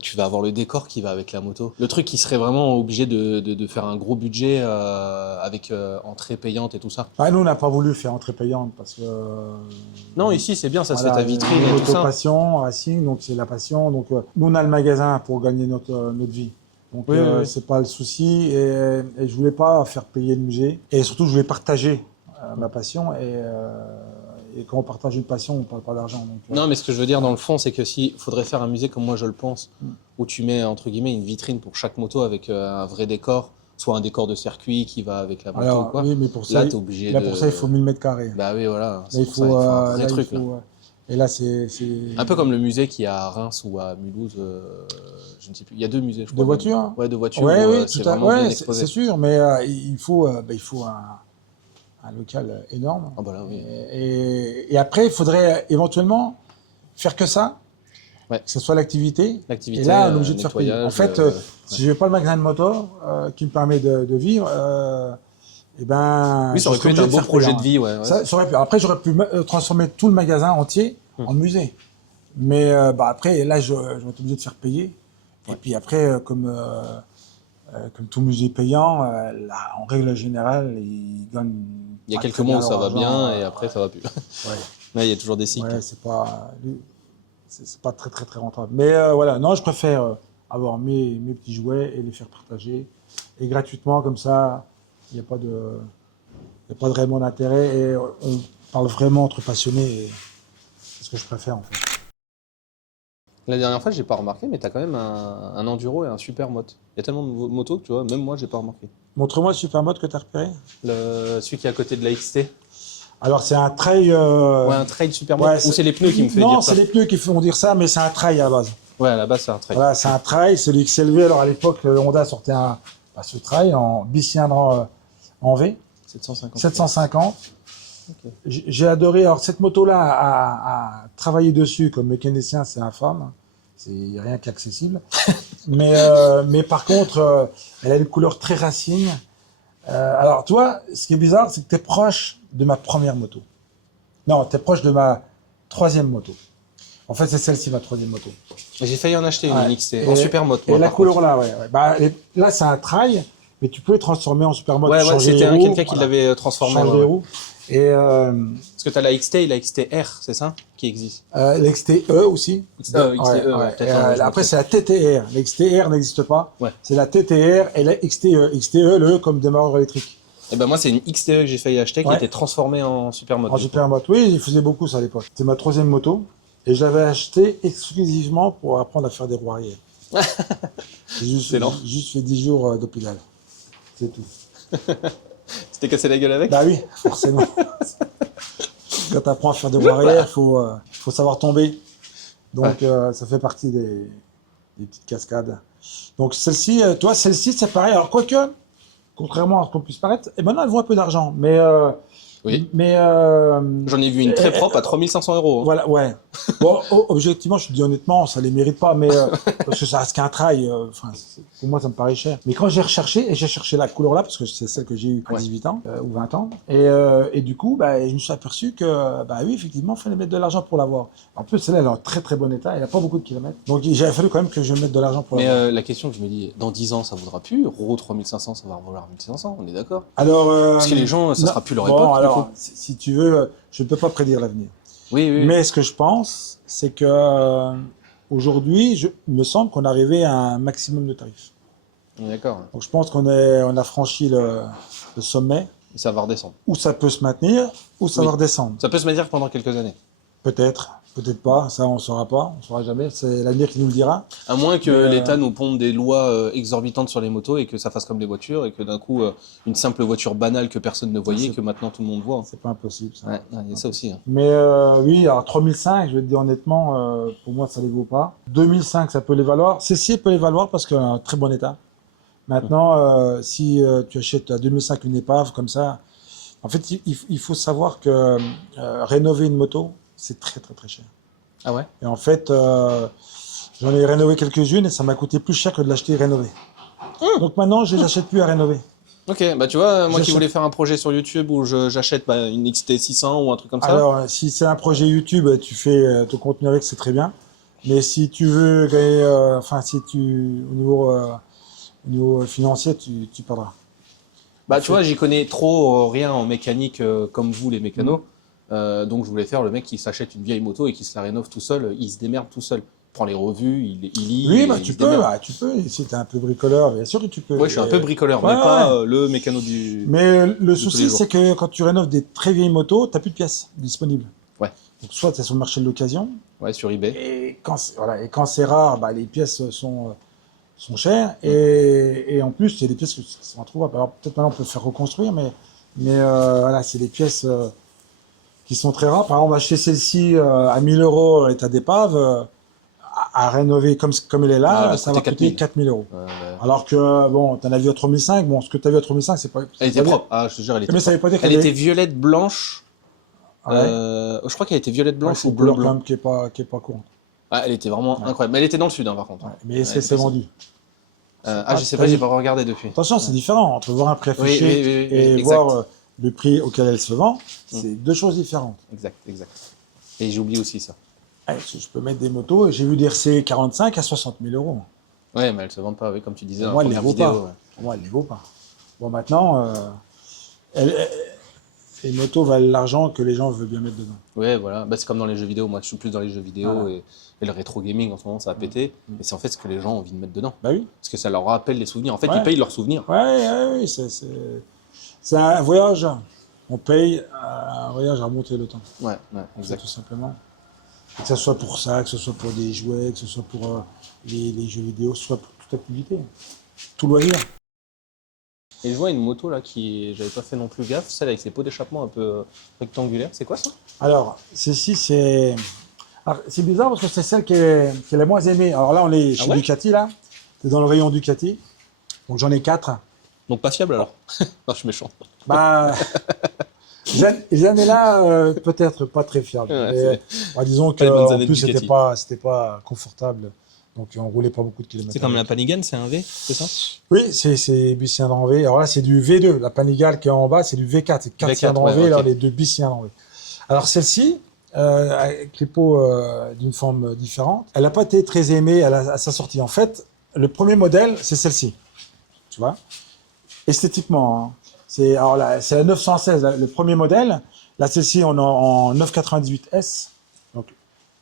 tu vas avoir le décor qui va avec la moto. Le truc qui serait vraiment obligé de faire un gros budget avec entrée payante et tout ça. Bah, nous, on n'a pas voulu faire entrée payante parce que. Non, ici c'est bien, ça se fait voilà, ta vitrine une et tout ça. passion, Racing, donc c'est la passion. Donc nous, on a le magasin pour gagner notre vie. Donc Oui, oui. c'est pas le souci. Et je voulais pas faire payer le musée. Et surtout, je voulais partager ma passion. Et quand on partage une passion, on ne parle pas d'argent. Donc, Non, mais ce que je veux dire dans le fond, c'est que s'il faudrait faire un musée comme moi je le pense, où tu mets entre guillemets une vitrine pour chaque moto avec un vrai décor, soit un décor de circuit qui va avec la moto alors, ou quoi. oui, mais pour ça, Là, t'es obligé là, de. pour ça, il faut 1000 mètres carrés. Bah oui, voilà. Là, C'est pour ça, il faut un vrai là, truc. Là. Et là, c'est. Un peu comme le musée qui est à Reims ou à Mulhouse, je ne sais plus. Il y a 2 musées, je crois. De voitures. Ouais, de voitures. Ouais, où, oui, c'est tout à vraiment bien ouais, exposé. c'est sûr, mais il faut un local énorme. Ah bah là, oui. Et après, il faudrait éventuellement faire que ça, Ouais. que ce soit l'activité. L'activité, Et là, on est obligé de faire payer. nettoyage, En fait, si je n'ai pas le magasin de moto qui me permet de vivre, et ben, Oui, ça aurait je pu serais être un obligé beau faire projet payer, de vie, ouais. Ça aurait pu. Après, j'aurais pu transformer tout le magasin entier en musée. Mais bah, après, là, j'aurais été obligé de faire payer. Et puis après, comme tout musée payant, là, en règle générale, ils gagnent. Il y a pas quelques très mois où bien ça leur va argent, bien et après ça va plus. Ouais. Là, il y a toujours des cycles. Ouais, c'est pas très très très rentable. Mais voilà, non, je préfère avoir mes petits jouets et les faire partager. Et gratuitement, comme ça, il n'y a pas de réellement d'intérêt et on parle vraiment entre passionnés. Et c'est ce que je préfère en fait. La dernière fois, j'ai pas remarqué, mais tu as quand même un enduro et un super moto. Il y a tellement de motos que tu vois, même moi, j'ai pas remarqué. Montre-moi le super mode que tu as repéré. Celui qui est à côté de la XT. Alors, c'est un trail. Ouais, un trail super moto. Ou c'est les pneus qui me fait dire Non, ça. c'est les pneus qui font dire ça, mais c'est un trail à la base. Ouais, à la base, c'est un trail. Voilà, c'est un trail, celui qui s'est levé. Alors, à l'époque, le Honda sortait ce trail en bicylindre en V, 750. 750. Ok. J'ai adoré. Alors, cette moto-là, à travailler dessus comme mécanicien, c'est infâme. C'est rien qu'accessible. mais par contre, elle a une couleur très racing. Alors, toi, ce qui est bizarre, c'est que tu es proche de ma première moto. Non, tu es proche de ma troisième moto. En fait, c'est celle-ci, ma troisième moto. J'ai failli en acheter Ouais. une XT en super moto. Et la couleur là, ouais. Bah, là, c'est un trail, mais tu peux le transformer en super moto. Ouais, changer c'était les roues, quelqu'un qui l'avait transformé. changer Ouais. les roues. Et Parce que tu as la XT et la XTR, c'est ça qui existe. l'XTE aussi. XTE, ouais, peut-être, Et, ouais, je me après, trompe. c'est la TTR. L'XTR n'existe pas. Ouais. C'est la TTR et la XTE. XTE, le E comme démarreur électrique. Et ben moi, c'est une XTE que j'ai failli acheter qui Ouais. était transformée en super moto. En super moto. Oui, ils faisaient beaucoup ça à l'époque. C'est ma troisième moto. Et je l'avais acheté exclusivement pour apprendre à faire des roues arrière. J'ai juste Excellent. fait 10 jours de pédale. C'est tout. t'es cassé la gueule avec? Bah oui, forcément. Quand tu apprends à faire des roues arrière, faut savoir tomber. Donc, ça fait partie des petites cascades. Donc, celle-ci, toi, celle-ci, c'est pareil. Alors, quoique, contrairement à ce qu'on puisse paraître, et maintenant, elle vaut un peu d'argent. Oui. Mais J'en ai vu une très propre à 3500 €. Hein. voilà, ouais. Bon, objectivement, je te dis honnêtement, ça les mérite pas, mais parce que ça reste qu'un trail. Pour moi, ça me paraît cher. Mais quand j'ai recherché, et j'ai cherché la couleur là, parce que c'est celle que j'ai eue à 18 ans ou 20 ans, et du coup, bah, je me suis aperçu que, bah oui, effectivement, il fallait mettre de l'argent pour l'avoir. En plus, celle-là, elle est en très très bon état. Elle n'a pas beaucoup de kilomètres. Donc, il a fallu quand même que je mette de l'argent pour l'avoir. Mais la question que je me dis, dans 10 ans, ça vaudra plus. Euro 3500, ça va valoir 1500, on est d'accord? Alors, Parce que les gens, ça sera plus leur bon, époque. alors, du coup. si tu veux, je ne peux pas prédire l'avenir. Oui, oui. Mais ce que je pense, c'est que aujourd'hui, il me semble qu'on est arrivé à un maximum de tarifs. On est d'accord. Donc je pense qu'on a franchi le sommet, Et ça va redescendre. où ça peut se maintenir, ou ça Oui. va redescendre. Ça peut se maintenir pendant quelques années. Peut-être, peut-être pas, ça on ne saura pas, on ne saura jamais, c'est l'avenir qui nous le dira. À moins que Mais, l'État nous pompe des lois exorbitantes sur les motos et que ça fasse comme les voitures et que d'un coup, une simple voiture banale que personne ne voyait, c'est- que maintenant tout le monde voit. C'est pas impossible ça. Ouais, il y a ça aussi. Hein. Mais oui, alors 3005, je vais te dire honnêtement, pour moi ça ne les vaut pas. 2005, ça peut les valoir. Celle-ci peut les valoir parce qu'elle est en très bon état. Maintenant, si tu achètes à 2005 une épave comme ça, en fait, il faut savoir que rénover une moto, c'est très très très cher. Ah ouais? Et en fait, j'en ai rénové quelques-unes et ça m'a coûté plus cher que de l'acheter rénové. Donc maintenant, je les achète plus à rénover. Ok, bah tu vois, moi qui J'achète- voulais faire un projet sur YouTube où j'achète une XT600 ou un truc comme ça. Alors, si c'est un projet YouTube, tu fais ton contenu avec, c'est très bien. Mais si tu veux gagner, au niveau financier, tu perdras. Bah tu vois, j'y connais trop rien en mécanique comme vous les mécanos. Donc je voulais faire le mec qui s'achète une vieille moto et qui se la rénove tout seul, il se démerde tout seul. Il prend les revues, il lit. Oui, et bah, il tu se peux, démerde. bah, tu peux. Si tu es un peu bricoleur, bien sûr que tu peux. Ouais, je suis un peu bricoleur, Ouais, mais pas ouais. le mécano du. Mais le tous les souci, jours. c'est que quand tu rénoves des très vieilles motos, tu n'as plus de pièces disponibles. Ouais. Donc, soit tu es sur le marché de l'occasion, Ouais, sur eBay. et quand c'est rare, bah, les pièces sont chères, et en plus, il y a des pièces qui sont introuvables. Alors, peut-être maintenant, on peut faire reconstruire, mais voilà, c'est des pièces qui sont très rares. Par exemple, on va acheter celle-ci à 1000 € état d'épave, à rénover comme elle est là, Ah, elle va ça va coûter coûter 4000 4000 €. Ouais. Alors que, bon, tu en as vu à 3005, bon, ce que tu as vu à 3005, c'est pas. Elle était propre. Ah, je te jure, elle était Mais ça propre. veut pas dire Elle qu'elle était violette blanche. Ouais. Je crois qu'elle était violette Ouais, blanche c'est ou une bleu couleur quand blanc. même qui est pas courante. Ah, elle était vraiment incroyable. Mais elle était dans le sud, hein, par contre. Ouais. Mais est-ce Ouais, que c'est c'est- vendu? Je sais pas, j'ai pas regardé depuis. Attention, c'est différent entre voir un prix Oui, affiché oui, oui, oui, et exact. voir le prix auquel elle se vend. C'est deux choses différentes. Exact. Et j'oublie aussi ça. Ouais, je peux mettre des motos et j'ai vu des RC45 à 60 000 €. Ouais, mais elles se vendent pas, oui, comme tu disais Pour dans moi, la elle les première vaut vidéo. pas. Ouais. Pour moi, elle les vaut pas. Bon, maintenant, les motos valent l'argent que les gens veulent bien mettre dedans. Ouais, voilà. Bah, c'est comme dans les jeux vidéo. Moi, je suis plus dans les jeux vidéo Voilà. et le rétro gaming en ce moment, ça a pété. Et c'est en fait ce que les gens ont envie de mettre dedans. Bah oui. Parce que ça leur rappelle les souvenirs. En fait, Ouais. ils payent leurs souvenirs. Ouais, c'est un voyage. On paye un voyage à remonter le temps. Ouais, C'est exact. tout simplement. Que ce soit pour ça, que ce soit pour des jouets, que ce soit pour les jeux vidéo, que ce soit pour toute activité. Tout loisir. Et je vois une moto là qui, j'avais pas fait non plus gaffe, celle avec ses pots d'échappement un peu rectangulaires. C'est quoi ça? Alors, ceci, c'est. Alors, c'est bizarre parce que c'est celle qui est la moins aimée. Alors là, on est chez ouais Ducati, là. C'est dans le rayon Ducati. Donc j'en ai 4. Donc pas fiable alors? Non, je suis méchant. Bah. Les années là, peut-être pas très fiables. Ouais, Mais, bah, disons pas les bonnes qu'en années de plus, Ducati. c'était pas confortable. Donc on roulait pas beaucoup de kilomètres. C'est comme la avec. Panigale, c'est un V, c'est ça? Oui, c'est bicylindre en V. Alors là, c'est du V2. La Panigale qui est en bas, c'est du V4. C'est 4 V4, cylindres en ouais, V, ok. là, les deux bicylindres en V. Alors celle-ci, avec les pots d'une forme différente, elle n'a pas été très aimée à sa sortie. En fait, le premier modèle, c'est celle-ci. Tu vois? Esthétiquement, hein. C'est la 916, le premier modèle. Là, celle-ci, on est en 998S. Donc,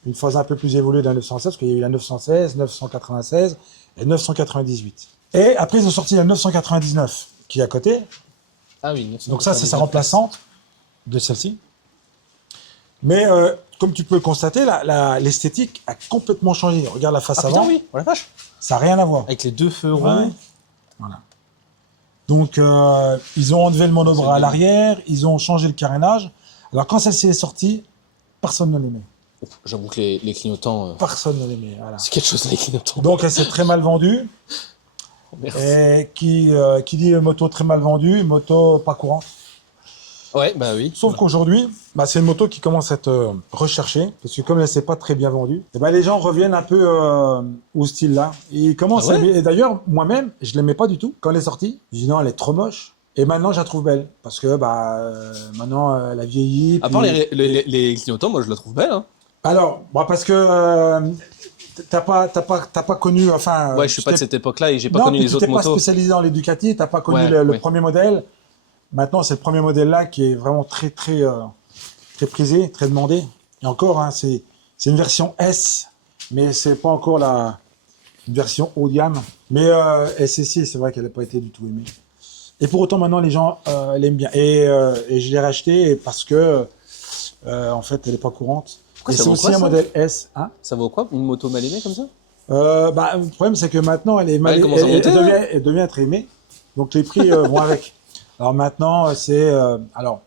une phase un peu plus évoluée de la 916, parce qu'il y a eu la 916, 996 et 998. Et après, ils ont sorti la 999, qui est à côté. Ah oui, Donc ça, c'est sa remplaçante de celle-ci. Mais comme tu peux le constater, l'esthétique a complètement changé. Regarde la face Ah avant, putain, oui, oh la vache! ça n'a rien à voir. Avec les deux feux Ouais. ronds. Voilà. Donc, ils ont enlevé le monobras à l'arrière, ils ont changé le carénage. Alors, quand celle-ci est sortie, personne ne l'aimait. J'avoue que les clignotants, Personne ne l'aimait, voilà. c'est quelque chose les clignotants. Donc, elle s'est très mal vendue. Merci. Et qui dit moto très mal vendue, moto pas courante. Ouais, bah oui. Sauf qu'aujourd'hui, bah, c'est une moto qui commence à être recherchée, parce que comme elle s'est pas très bien vendue, et bah, les gens reviennent un peu au style là. Ils commencent Ah ouais à aimer. Et d'ailleurs, moi-même, je l'aimais pas du tout quand elle est sortie. Je dis non, elle est trop moche. Et maintenant, je la trouve belle, parce que bah, maintenant, elle a vieilli. À part les clignotants, moi je la trouve belle. Hein. Alors, bah, parce que t'as pas connu, enfin... Ouais, je suis pas de cette époque-là et j'ai pas non, connu puis les tu autres t'es pas motos. spécialisé dans les Ducati, t'as pas connu Ouais, le ouais. premier modèle. Maintenant, c'est le premier modèle là qui est vraiment très prisé, très demandé. Et encore, hein, c'est une version S, mais c'est pas encore une version haut de gamme. Mais SSI, c'est vrai qu'elle n'a pas été du tout aimée. Et pour autant, maintenant, les gens l'aiment bien. Et je l'ai racheté parce que, en fait, elle n'est pas courante. Pourquoi Et ça c'est vaut aussi quoi, un ça modèle S. Hein. Ça vaut quoi une moto mal aimée comme ça? Bah, le problème, c'est que maintenant, elle est mal, Elle commence à monter, hein. elle devient être aimée. Donc, les prix vont avec. Alors maintenant, c'est... alors,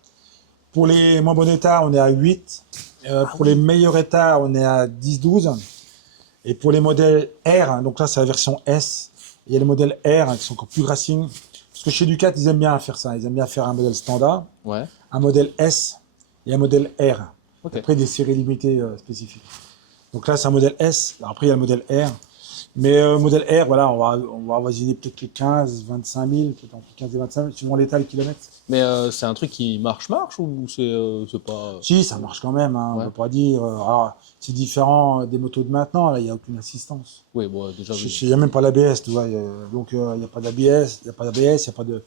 pour les moins bons états, on est à 8. Pour les meilleurs états, on est à 10-12. Et pour les modèles R, hein, donc là, c'est la version S. Il y a les modèles R hein, qui sont encore plus racing. Parce que chez Ducat, ils aiment bien faire ça. Ils aiment bien faire un modèle standard, Ouais. un modèle S et un modèle R. Ok. Après, des séries limitées spécifiques. Donc là, c'est un modèle S. Après, il y a le modèle R. Mais modèle R, voilà, on va avoisiner peut-être les 15, 25 000, peut-être entre 15 et 25 000, suivant l'état, le kilomètre. Mais c'est un truc qui marche ou c'est pas. Si, ça marche quand même, hein, Ouais. on ne peut pas dire. Alors, c'est différent des motos de maintenant, là, il n'y a aucune assistance. Oui, bon, déjà. Oui. Il n'y a même pas l'ABS, tu vois. Donc, il n'y a pas d'ABS, il n'y a pas d'ABS, il n'y a pas de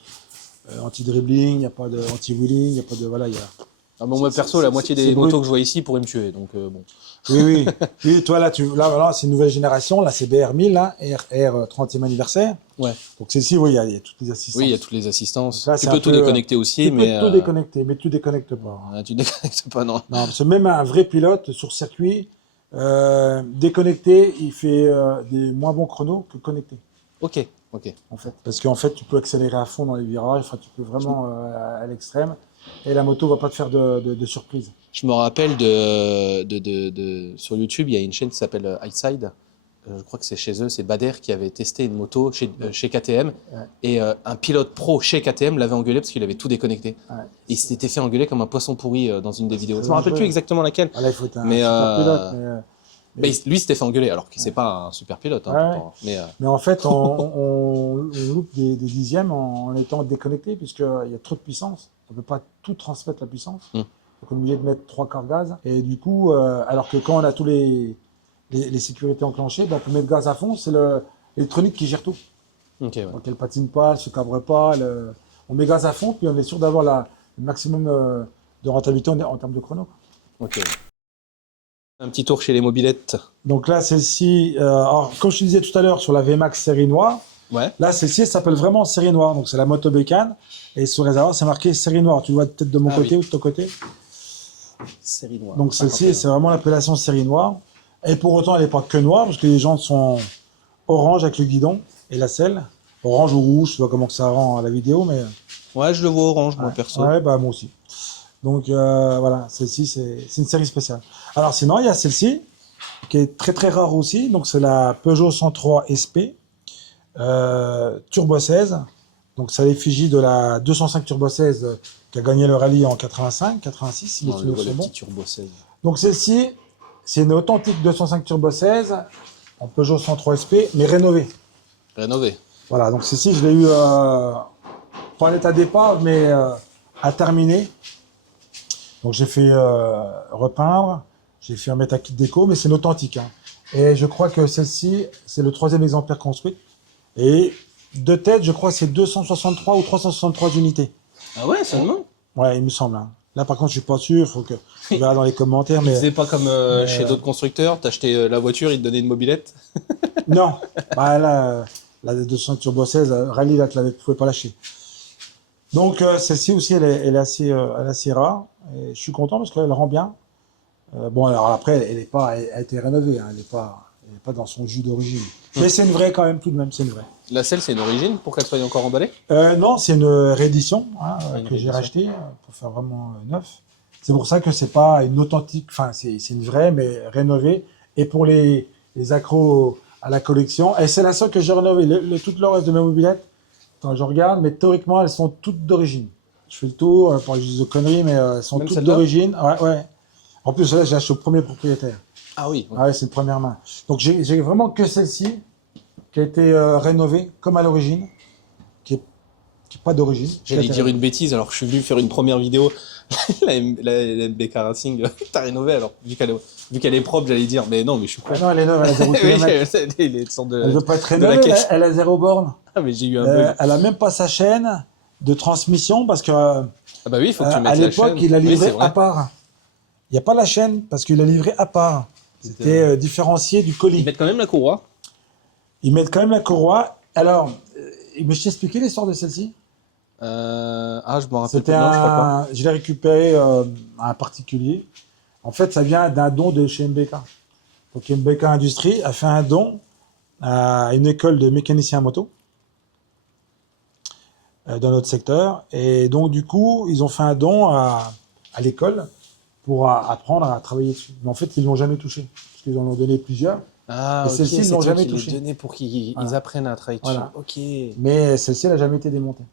anti-dribbling, il n'y a pas d'anti-wheeling, il n'y a pas de. Voilà, il y a. Ah bon, moi perso, la moitié des c'est motos brut. que je vois ici pourraient me tuer, donc bon. Oui, oui. Oui, toi, là, voilà, c'est une nouvelle génération, là, c'est BR1000, là, R 30e anniversaire. Ouais. Donc, celle-ci, oui, il y a toutes les assistances. Oui, il y a toutes les assistances. Donc là, Tu c'est peux un tout peu, déconnecter aussi, tu mais. peux tout déconnecter, mais tu déconnectes pas. Tu déconnectes pas, non. Non, parce que même un vrai pilote sur circuit, déconnecté, il fait des moins bons chronos que connecté, Ok, ok. en fait. Parce qu'en fait, tu peux accélérer à fond dans les virages, enfin, tu peux vraiment à l'extrême, et la moto va pas te faire de surprise. Je me rappelle sur YouTube, il y a une chaîne qui s'appelle Highside. Je crois que c'est chez eux, c'est Bader qui avait testé une moto chez KTM. Ouais. Et un pilote pro chez KTM l'avait engueulé parce qu'il avait tout déconnecté. Ouais. Il s'était fait engueuler comme un poisson pourri dans une des vidéos. Je me dangereux. rappelle plus exactement laquelle. Ah, là, il faut être un Mais, super pilote. Mais lui, il s'était fait engueuler, alors qu'il c'est pas un super pilote. Hein, Ouais. pourtant. Mais en fait, on loupe des dixièmes en étant déconnecté, puisqu'il y a trop de puissance. On ne peut pas tout transmettre la puissance. Donc, on est obligé de mettre 3 quarts gaz. Et du coup, alors que quand on a tous les sécurités enclenchées, bah, on peut mettre gaz à fond, c'est l'électronique qui gère tout. Ok, ouais. Donc elle patine pas, elle se cabre pas. On met gaz à fond, puis on est sûr d'avoir le maximum de rentabilité en termes de chrono. Ok. Un petit tour chez les mobilettes. Donc là, celle-ci, alors, comme je te disais tout à l'heure sur la VMAX série noire, Ouais. là, celle-ci, elle s'appelle vraiment série noire. Donc c'est la moto bécane. Et sur réservoir, c'est marqué série noire. Tu le vois peut-être de mon côté ou de ton côté. Série noire. Donc celle-ci, c'est vraiment l'appellation série noire. Et pour autant, elle n'est pas que noire, parce que les jantes sont orange avec le guidon et la selle. Orange ou rouge, je sais pas comment que ça rend à la vidéo, mais... Ouais, je le vois orange, moi, perso. Ouais, bah moi aussi. Donc voilà, celle-ci, c'est une série spéciale. Alors sinon, il y a celle-ci, qui est très très rare aussi. Donc c'est la Peugeot 103 SP, Turbo 16. Donc c'est à l'effigie de la 205 Turbo 16 qui a gagné le rallye en 85, 86, si les Non, souvenirs le sont bons. petit Turbo 16. Donc celle-ci, c'est une authentique 205 Turbo 16 en Peugeot 103 SP, mais rénovée. Rénové. Voilà, donc celle-ci, je l'ai eu pas en état d'épave, mais à terminer. Donc j'ai fait repeindre, j'ai fait remettre un kit déco, mais c'est une authentique. Hein. Et je crois que celle-ci, c'est le 3e exemplaire construit. Et de tête, je crois que c'est 263 ou 363 unités. Ah ouais, seulement. Ouais, il me semble. Hein. Là, par contre, je suis pas sûr. Faut que tu verras dans les commentaires. Tu Mais faisais pas comme chez d'autres constructeurs, t'achetais la voiture, ils te donnaient une mobilette. non, bah, là, la 200 Turbo 16, Rallye, là, tu ne pouvais pas lâcher. Donc, celle-ci aussi, elle est assez rare. Et je suis content parce qu'elle rend bien. Bon, alors après, elle a été rénovée. Hein, elle n'est n'est pas dans son jus d'origine. Mais c'est une vraie quand même, tout de même, c'est une vraie. La selle, c'est une origine pour qu'elle soit encore emballée? Non, c'est une réédition Une que j'ai réédition. rachetée pour faire vraiment neuf. C'est pour ça que c'est pas une authentique, enfin c'est une vraie mais rénovée. Et pour les accros à la collection, et c'est la seule que j'ai rénovée. Tout le reste de mes mobilettes, quand je regarde, mais théoriquement elles sont toutes d'origine. Je fais le tour, pour les de conneries, mais elles sont Même toutes celle-là d'origine. Ouais, ouais. En plus, là, j'ai acheté au premier propriétaire. Ah oui. Ah ouais, c'est une première main. Donc j'ai vraiment que celle-ci qui a été rénovée comme à l'origine, qui est pas d'origine. J'allais dire une bêtise alors que je suis venu faire une première vidéo. la MBK Racing, t'as rénové alors. Vu qu'elle est propre, j'allais dire, mais non, mais je suis con. Ah non, elle est neuve, elle a 0 Oui, km. il est sorte de. Elle ne veut pas être de la rénovée, caisse. elle a 0 borne. Ah, mais j'ai eu un bug. Elle a même pas sa chaîne de transmission parce que Ah bah oui, il faut que tu à mettes la l'époque, chaîne. il a Oui, livré c'est vrai. à part. Il n'y a pas la chaîne parce qu'il a livré à part. C'était différencié du Ils colis. mettent quand même la courroie. Ils mettent quand même la courroie. Alors, mais je t'ai expliqué l'histoire de celle-ci. Ah, je me rappelle plus. C'était Non, je crois pas. je l'ai récupéré à un particulier. En fait, ça vient d'un don de chez MBK. Donc MBK Industrie a fait un don à une école de mécaniciens moto dans notre secteur. Et donc, du coup, ils ont fait un don à l'école pour apprendre à travailler dessus. Mais en fait, ils ne l'ont jamais touché. Parce qu'ils en ont donné plusieurs. Ah, Et ok, celle-ci, ils c'est l'ont toi jamais qui les touché. donnais pour qu'ils Voilà. apprennent à travailler dessus. Voilà. Ok. Mais celle-ci, elle n'a jamais été démontée.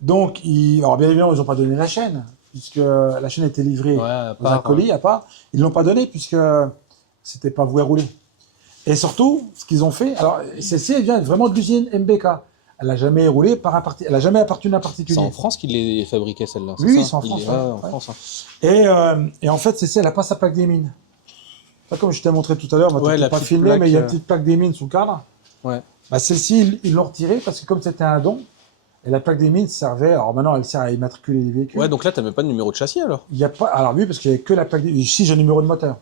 Donc, alors bien évidemment, ils n'ont pas donné la chaîne, puisque la chaîne a été livrée Ouais, à dans un part, colis à part. Ils ne l'ont pas donné, puisque c'était pas voué à rouler. Et surtout, ce qu'ils ont fait, alors celle-ci, elle vient vraiment de l'usine MBK. Elle n'a jamais roulé par un elle n'a jamais appartenu à un C'est particulier. en France qu'ils les fabriquaient celle-là. Oui, ça c'est en Il France, est- ouais. en Ouais. France. Hein. Et en fait, celle-ci, elle n'a pas sa plaque des mines. Pas comme je t'ai montré tout à l'heure, moi, Ouais, tu la peux pas petite filmer, plaque, mais il y a une petite plaque des mines sous le cadre. Ouais. Bah, celle-ci, ils l'ont retirée parce que comme c'était un don, et la plaque des mines servait, alors maintenant elle sert à immatriculer les véhicules. Ouais, donc là, t'as même pas de numéro de châssis alors. Il y a pas, alors oui, parce qu'il n'y a que la plaque des Ici, j'ai le numéro de moteur.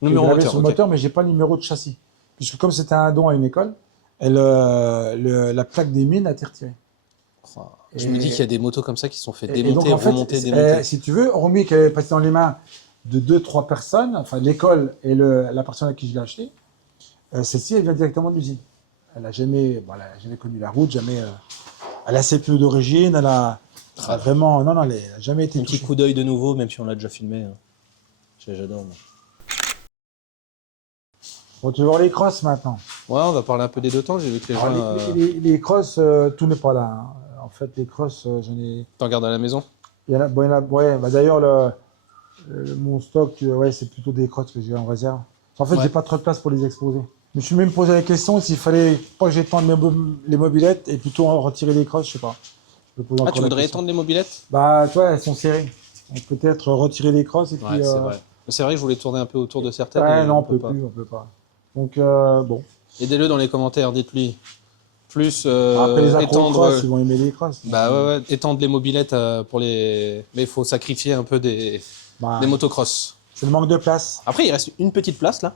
Numéro J'ai gravé moteur. sur le Ok. moteur, mais j'ai pas le numéro de châssis. Puisque comme c'était un don à une école, la plaque des mines a été retirée. Enfin, je Et- me dis qu'il y a des motos comme ça qui se sont fait Et démonter, donc, en fait, remonter, démonter. si tu veux, hormis qu'elle est passée dans les mains de 2-3 personnes, enfin l'école et la personne à qui je l'ai acheté, celle-ci, elle vient directement de l'usine. Elle n'a jamais, bon, elle a jamais connu la route, jamais. Elle a assez peu d'origine, elle a vraiment. Non, non, elle n'a jamais été Un petit touchée. coup d'œil de nouveau, même si on l'a déjà filmé. Hein. J'adore. Moi. Bon, tu veux voir les crosses maintenant. Ouais, on va parler un peu des deux temps. J'ai vu que les gens. Alors, les crosses, tout n'est pas là. Hein. En fait, les crosses, j'en ai. T'en regardes à la maison. Il y en a, bon, il y en a- ouais, bah, d'ailleurs, mon stock, ouais, c'est plutôt des crosses que j'ai en réserve. En fait, Ouais. j'ai pas trop de place pour les exposer. Je me suis même posé la question s'il fallait pas que j'étende les mobilettes et plutôt en retirer les crosses, je sais pas. Je me pose Ah, encore tu la voudrais question. étendre les mobilettes? Bah, toi, elles sont serrées. Donc, peut-être retirer les crosses et puis. Ouais, c'est vrai. C'est vrai que je voulais tourner un peu autour de certaines. Ouais, mais non, on peut peut pas. plus, on peut pas. Donc, bon. Aidez-le dans les commentaires, dites-lui. Plus Après, les accros étendre. crosses, ils vont aimer les crosses. Bah ouais, étendre les mobilettes pour les. Mais il faut sacrifier un peu des Bah, motocross. c'est le manque de place. Après, il reste une petite place là.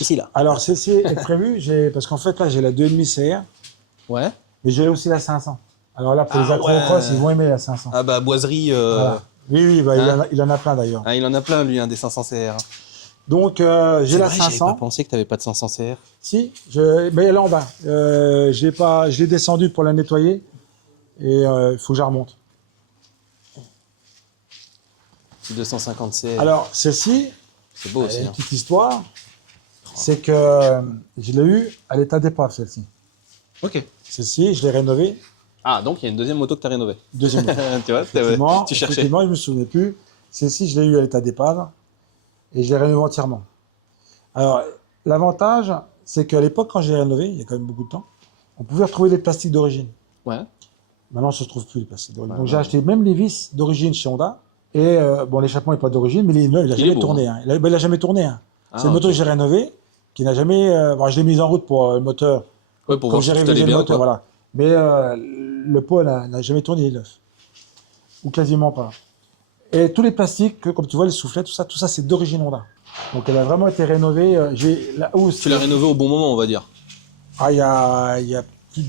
Ici là. Alors, celle-ci est prévue, parce qu'en fait, là, j'ai la 2,5 CR, Ouais. mais j'ai aussi la 500. Alors là, pour les Ah accros ouais. cross, ils vont aimer la 500. Ah bah boiserie. Voilà. Oui, oui, bah, Hein il en a plein d'ailleurs. Ah, il en a plein lui, des 500 CR. Donc, j'ai la J'avais pas 500. pensé que t'avais pas de 500 CR. Si, mais elle est en bas. Je l'ai descendue pour la nettoyer et il faut que je la remonte. 250 CR. Alors, celle-ci, c'est beau elle a aussi. une Hein. petite histoire. C'est que je l'ai eu à l'état d'épave, celle-ci. Ok. Celle-ci, je l'ai rénovée. Ah, donc il y a une deuxième moto que t'as rénovée. Deuxième fois. Tu vois, Effectivement, tu cherchais. effectivement, je me souvenais plus. Celle-ci, je l'ai eu à l'état d'épave et je l'ai rénové entièrement. Alors, l'avantage, c'est qu'à l'époque, quand j'ai rénové, il y a quand même beaucoup de temps, on pouvait retrouver des plastiques d'origine. Ouais. Maintenant, ça ne se trouve plus, les plastiques d'origine. Ouais, Donc, ouais. j'ai acheté même les vis d'origine chez Honda. Et bon, l'échappement n'est pas d'origine, mais il n'a Il est jamais beau, tourné. Hein. Il n'a jamais tourné. Hein. Ah, C'est une moto ok. que j'ai rénovée, qui n'a jamais. Bon, je l'ai mise en route pour le moteur. Ouais, pour Comme voir j'ai si tout révisé allait le bien. moteur, Quoi. voilà. Mais le pot n'a jamais tourné, il est neuf. Ou quasiment pas. Et tous les plastiques, comme tu vois, les soufflets, tout ça, c'est d'origine Honda. Donc elle a vraiment été rénovée. J'ai la housse. Tu l'as rénové au bon moment, on va dire. Ah, il y a plus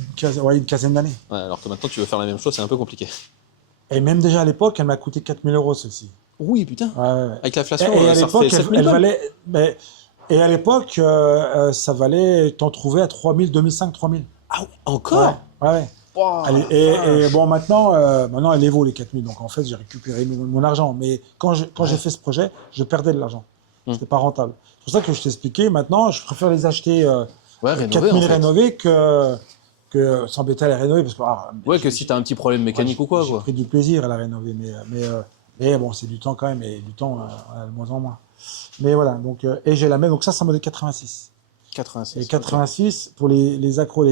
une quinzaine d'années. Ouais, alors que maintenant tu veux faire la même chose, c'est un peu compliqué. Et même déjà à l'époque, elle m'a coûté 4 000 € celle-ci. Oui, putain. Ouais, ouais, ouais. Avec l'inflation, Et à ça l'époque, refait 7 000 elle balles. valait. Mais Et à l'époque, ça valait, t'en trouvais à 3000, 2005, 3000. Ah, encore? Ouais, ouais. Wow, Et bon, maintenant, elle les vaut les 4000. Donc en fait, j'ai récupéré mon argent. Mais quand j'ai fait ce projet, je perdais de l'argent. C'était pas rentable. C'est pour ça que je t'expliquais. Maintenant, je préfère les acheter ouais, rénové 4000 en fait. rénovés que s'embêter à les rénover. Parce que, Ouais, que si t'as un petit problème mécanique ou quoi, j'ai quoi. pris du plaisir à la rénover. Mais bon, c'est du temps quand même. Et du temps, de moins en moins. Mais voilà. Donc, et j'ai la même. Donc ça, c'est un modèle 86. 86. Et 86, pour les accros,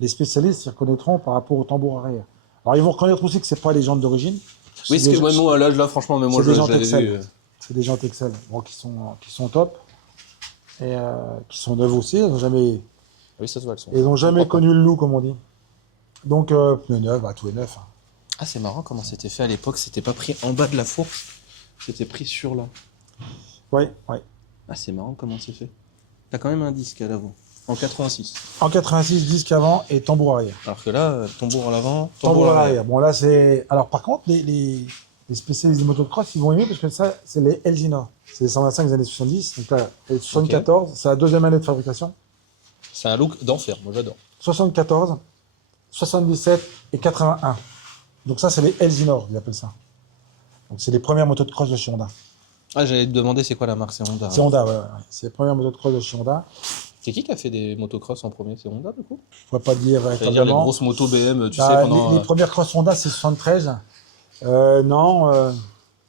les spécialistes, ils reconnaîtront par rapport au tambour arrière. Alors, ils vont reconnaître aussi que c'est pas les jantes d'origine. Oui, C'est parce que moi, là, franchement, même moi, c'est des je jantes l'avais vu. Excel. C'est des jantes Excel, bon, qui sont top et qui sont neuves aussi. Oui, ça se voit, elles sont. Ils n'ont jamais propres. connu le loup, comme on dit. Donc, pneus neufs, tout est neuf. Hein. Ah, c'est marrant comment c'était fait à l'époque. C'était pas pris en bas de la fourche, c'était pris sur là. Oui, oui. Ah, c'est marrant comment c'est fait. T'as quand même un disque à l'avant. En 86. En 86, disque avant et tambour arrière. Alors que là, tambour à l'avant, Tambour arrière. Bon, là, c'est. Alors, par contre, les spécialistes des motocross, ils vont aimer parce que ça, c'est les Elginor. C'est les 125 des années 70. Donc là, les 74, c'est la deuxième année de fabrication. C'est un look d'enfer, moi j'adore. 74, 77 et 81. Donc ça, c'est les Elsinore, ils appellent ça. Donc c'est les premières motos de cross de chez Honda. Ah, j'allais te demander c'est quoi la marque, c'est Honda. C'est Honda, ouais. C'est les premières motos de cross de chez Honda. C'est qui a fait des motocross en premier? C'est Honda du coup? Je ne pourrais pas le dire J'allais dire les véritablement. grosses motos BM, tu sais, Bah, pendant. les premières cross Honda, c'est 73. Non.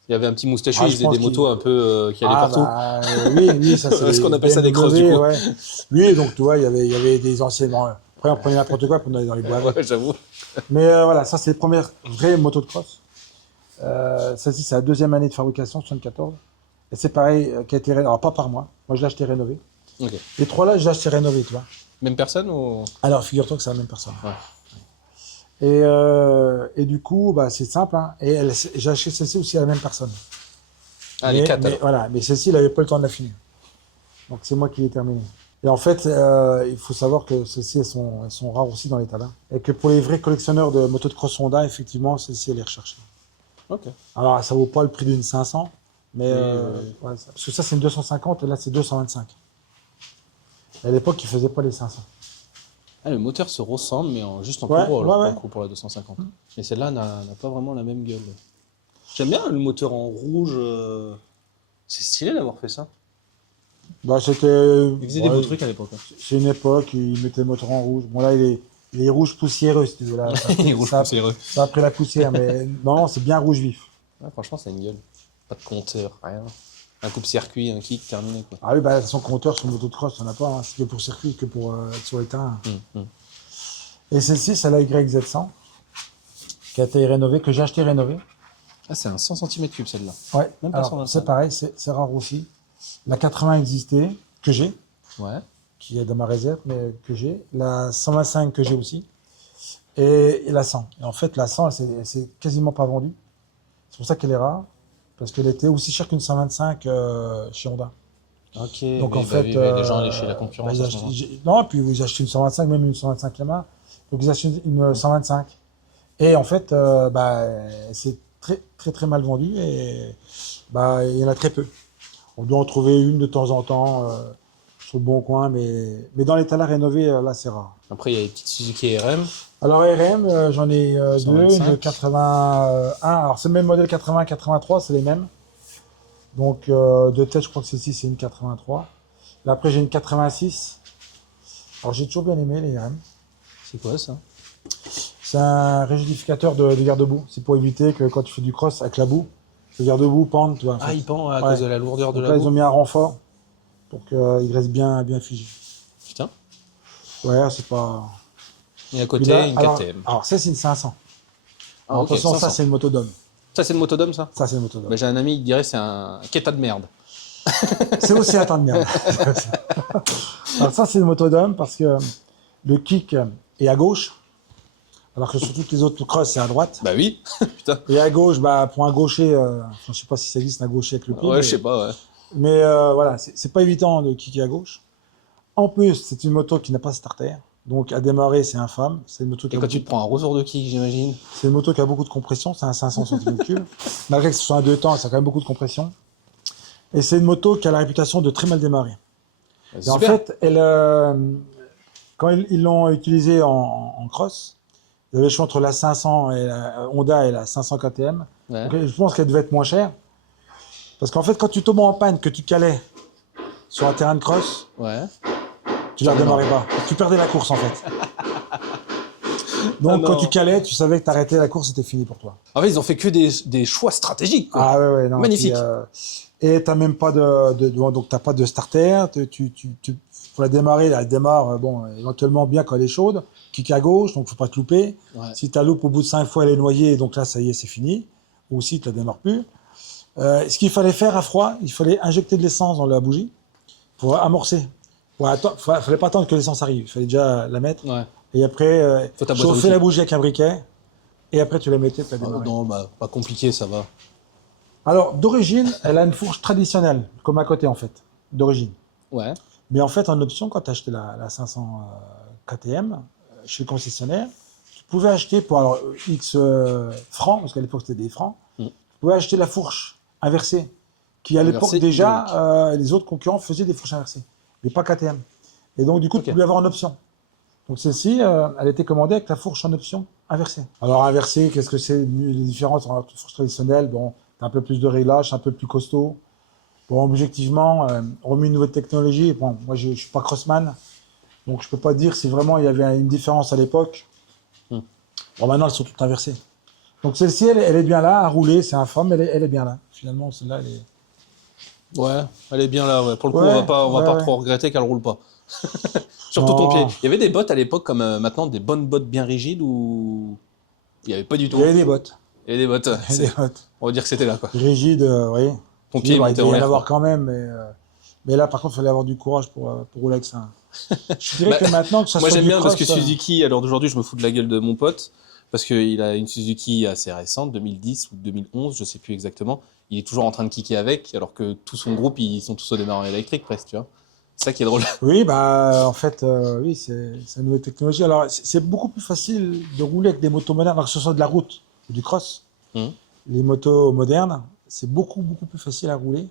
Il y avait un petit moustachu, Ah, il je faisait pense des motos un peu qui allaient Ah, partout. bah, oui, ça c'est. Est-ce qu'on appelle ça des crosses, BMW, du coup? ouais. Oui, donc tu vois, il y avait des anciennes. Bon, après, on prenait n'importe quoi pour aller dans les bois. Ouais, j'avoue. Mais voilà, ça c'est les premières vraies motos de cross. Celle-ci, c'est la deuxième année de fabrication, 74. Et c'est pareil, qui a été alors pas par moi. Moi, je l'ai acheté rénové. Ok. Les trois là, je l'ai acheté rénové, tu vois. Même personne ou. Alors, figure-toi que c'est la même personne. Ouais. Et du coup, bah, c'est simple. Hein. Et j'ai acheté celle-ci aussi à la même personne. Ah, les 4 mais, alors. voilà, mais celle-ci, il n'avait pas le temps de la finir. Donc, c'est moi qui l'ai terminée. Et en fait, il faut savoir que celles-ci, elles sont rares aussi dans l'état là. Et que pour les vrais collectionneurs de motos de cross Honda, effectivement, celle-ci, elle est recherchée. Ok. Alors, ça vaut pas le prix d'une 500, mais Oui. ouais, parce que ça, c'est une 250 et là, c'est 225. Et à l'époque, ils faisaient pas les 500. Ah, le moteur se ressemble, mais juste en Ouais, plus gros, alors, ouais, pour ouais. le coup, pour la 250. Mais celle-là n'a pas vraiment la même gueule. J'aime bien le moteur en rouge. C'est stylé d'avoir fait ça. Bah, c'était. Ils faisaient des beaux trucs à l'époque. Hein. C'est une époque, ils mettaient le moteur en rouge. Bon, là, il est rouge poussiéreux, si tu veux. Là, Il est rouge ça, poussiéreux. ça a pris la poussière, mais non, c'est bien rouge vif. Ouais, franchement, c'est une gueule. Pas de compteur, rien. Un coupe-circuit, un kick, terminé quoi. Ah oui, bah, son compteur sur moto de cross, on n'a pas. Hein. C'est que pour circuit, que pour être sur les terrains. Et celle-ci, c'est la YZ100, qui a été rénovée, que j'ai acheté rénovée. Ah, c'est un 100 cm3 celle-là. Ouais, Même pas alors, 125. c'est pareil, c'est rare aussi. La 80 existait, que j'ai, Ouais. qui est dans ma réserve, mais que j'ai. La 125 que j'ai aussi. Et la 100. Et en fait, la 100, c'est quasiment pas vendue. C'est pour ça qu'elle est rare. Parce qu'elle était aussi chère qu'une 125 chez Honda. Ok. Donc oui, en fait. les gens allaient chez la concurrence. bah, à ce moment-là. non, puis vous achetez une 125, même une 125 Yamaha. Donc vous achetez une 125. Et en fait, bah, c'est très, très, très mal vendu. Et bah, il y en a très peu. On doit en trouver une de temps en temps sur le bon coin. Mais dans les talents rénovés, là, c'est rare. Après, il y a les petites Suzuki RM. Alors RM, j'en ai deux, 125. une 81. Alors c'est le même modèle 80-83, c'est les mêmes. Donc de tête, je crois que celle-ci c'est une 83. Là après j'ai une 86. Alors j'ai toujours bien aimé les RM. C'est quoi ça? C'est un rigidificateur de garde-boue. C'est pour éviter que quand tu fais du cross avec la boue, le garde-boue pende. Tu vois, en Ah, fait. il pend à Ouais. cause de la lourdeur de Donc la là ils ont boue. mis un renfort pour qu'il reste bien figé. Putain. Ouais, c'est pas. Et à côté, Puis là, une alors, 4TM. alors ça c'est une 500. Ah, Alors, ok, attention, ça 500. c'est une moto d'homme. Ça, c'est une motodome, ça? Ça c'est une moto d'homme. Bah, j'ai un ami, il dirait c'est un Keta de merde. C'est aussi un temps de merde. Alors ça, c'est une moto d'homme parce que le kick est à gauche, alors que sur toutes les autres crosses, c'est à droite. Bah oui. Putain. Et à gauche, bah, pour un gaucher, je sais pas si ça existe un gaucher avec le pied. Ouais, mais, je sais pas, ouais. mais, voilà, c'est pas évident de kicker à gauche. En plus, c'est une moto qui n'a pas de starter. Donc à démarrer, c'est infâme. C'est une moto qui Et a quand beaucoup tu te prends un retour de kick, j'imagine. C'est une moto qui a beaucoup de compression, c'est un 500 cm3. Malgré que ce soit un 2 temps, ça a quand même beaucoup de compression. Et c'est une moto qui a la réputation de très mal démarrer. Et en fait, quand ils l'ont utilisé en cross, il y avait le choix entre la 500 et la Honda et la 500 KTM. Ouais. Donc, je pense qu'elle devait être moins chère. Parce qu'en fait, quand tu tombes en panne, que tu calais sur un terrain de cross, Ouais. tu ne la redémarrais pas. Tu perdais la course en fait. Donc quand tu calais, tu savais que tu arrêtais la course, c'était fini pour toi. En fait, ils ont fait que des choix stratégiques, quoi. Ah ouais, non. Magnifique. Et tu n'as même pas donc t'as pas de starter. Pour la démarrer, elle démarre éventuellement bien quand elle est chaude. Kick à gauche, donc faut pas te louper. Ouais. Si tu loupes au bout de 5 fois, elle est noyée, donc là ça y est, c'est fini. Ou si tu la démarres plus. Ce qu'il fallait faire à froid, il fallait injecter de l'essence dans la bougie pour amorcer. Fallait pas attendre que l'essence arrive, il fallait déjà la mettre. Ouais. Et après, Faut ta boîte à chauffer outils. la bougie avec un briquet. Et après, tu la mettais, tu la démarrais. Non, bah, pas compliqué, ça va. Alors, d'origine, elle a une fourche traditionnelle, comme à côté en fait, d'origine. Ouais. Mais en fait, en option, quand tu as acheté la 500 KTM chez le concessionnaire, tu pouvais acheter pour X francs, parce qu'à l'époque c'était des francs, tu pouvais acheter la fourche inversée, qui à l'époque Inversée, déjà, les autres concurrents faisaient des fourches inversées, mais pas KTM. Et donc du coup, tu pouvais avoir en option. Donc celle-ci, elle était commandée avec la fourche en option inversée. Alors inversée, qu'est-ce que c'est les différences entre la fourche traditionnelle? Bon, t'as un peu plus de réglage, un peu plus costaud. Bon, objectivement, remis une nouvelle technologie. Bon, moi, je suis pas crossman, donc je peux pas dire si vraiment il y avait une différence à l'époque. Bon, maintenant, elles sont toutes inversées. Donc celle-ci, elle est bien là, à rouler, c'est infâme, elle est bien là. Finalement, celle-là, elle est... Ouais, elle est bien là, ouais. Pour le coup, Ouais, on va pas ouais. trop regretter qu'elle roule pas. Surtout Non. ton pied. Il y avait des bottes à l'époque, comme maintenant, des bonnes bottes bien rigides ou il y avait pas du tout. Il y avait des bottes. Il y avait des bottes. Il y avait des bottes. On va dire que c'était là, quoi. Rigides, oui. Ton pied Il montait devait en y en l'air. avoir quoi. quand même, mais là, par contre, il fallait avoir du courage pour rouler avec ça. Je dirais Bah, que maintenant, que ça Moi soit j'aime du bien parce que cross, Suzuki, alors d'aujourd'hui je me fous de la gueule de mon pote, parce qu'il a une Suzuki assez récente, 2010 ou 2011, je sais plus exactement. Il est toujours en train de kicker avec, alors que tout son groupe, ils sont tous au démarrage électrique presque, tu vois. C'est ça qui est drôle. Oui, bah, en fait, oui, c'est une nouvelle technologie. Alors, c'est beaucoup plus facile de rouler avec des motos modernes, alors que ce soit de la route ou du cross. Les motos modernes, c'est beaucoup plus facile à rouler,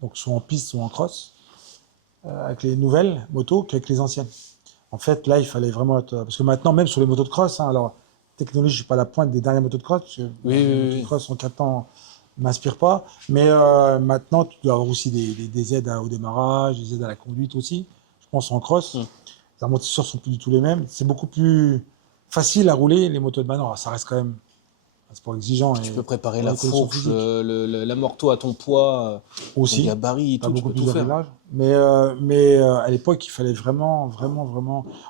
donc soit en piste, soit en cross, avec les nouvelles motos qu'avec les anciennes. En fait, là, il fallait vraiment être... Parce que maintenant, même sur les motos de cross, hein, alors, technologie, je suis pas à la pointe des dernières motos de cross, parce que les motos de cross en 4 ans ne m'inspirent pas, mais maintenant, tu dois avoir aussi des aides au démarrage, des aides à la conduite aussi, je pense en cross. Les amortisseurs sont plus du tout les mêmes. C'est beaucoup plus facile à rouler, les motos de maintenant. Alors, ça reste quand même un sport exigeant. Tu peux préparer la la condition fourche, physique. l'amorto à ton poids, Aussi, ton gabarit, t'as tout, tu beaucoup peux plus tout de faire. réglage. Mais à l'époque, il fallait vraiment...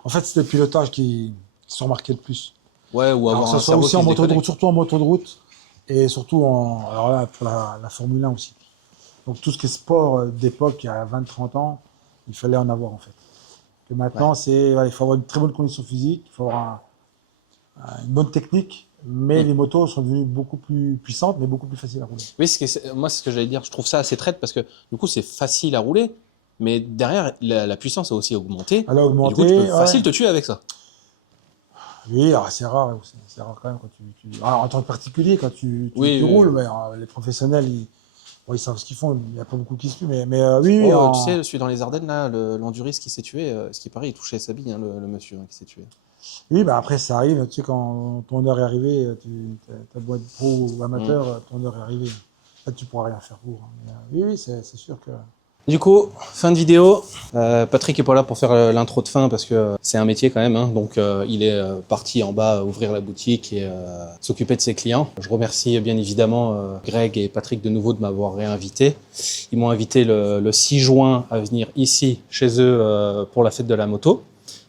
En fait, c'était le pilotage qui se remarquait le plus. Ouais, ou Alors, avoir que un ce soit cerveau aussi qui en se moto de route, déconnecte. surtout en moto de route, et surtout alors là, pour la Formule 1 aussi. Donc tout ce qui est sport d'époque, il y a 20-30 ans, il fallait en avoir en fait. Que maintenant, il faut avoir une très bonne condition physique, il faut avoir une bonne technique, mais les motos sont devenues beaucoup plus puissantes, mais beaucoup plus faciles à rouler. Oui, moi c'est ce que j'allais dire, je trouve ça assez traite parce que du coup c'est facile à rouler, mais derrière la puissance a aussi augmenté. Elle a Et augmenté. du coup, tu peux ouais. facile te tuer avec ça. Oui, alors c'est rare, c'est rare quand même quand alors, en tant que particulier, quand tu Oui, roules, mais, les professionnels, ils savent ce qu'ils font, il n'y a pas beaucoup qui se tuent, mais oui, Oh, tu sais, celui dans les Ardennes, là, l'Enduriste qui s'est tué, ce qui paraît, il touchait sa bille, hein, le monsieur qui s'est tué. oui, bah après ça arrive, tu sais, quand ton heure est arrivée, ta boîte pro ou amateur, ton heure est arrivée. Là, tu pourras rien faire pour. Mais, oui, c'est sûr que... Du coup, fin de vidéo. Patrick est pas là pour faire l'intro de fin parce que c'est un métier quand même. Hein, donc il est parti en bas ouvrir la boutique et s'occuper de ses clients. Je remercie bien évidemment Greg et Patrick de nouveau de m'avoir réinvité. Ils m'ont invité le 6 juin à venir ici chez eux pour la fête de la moto.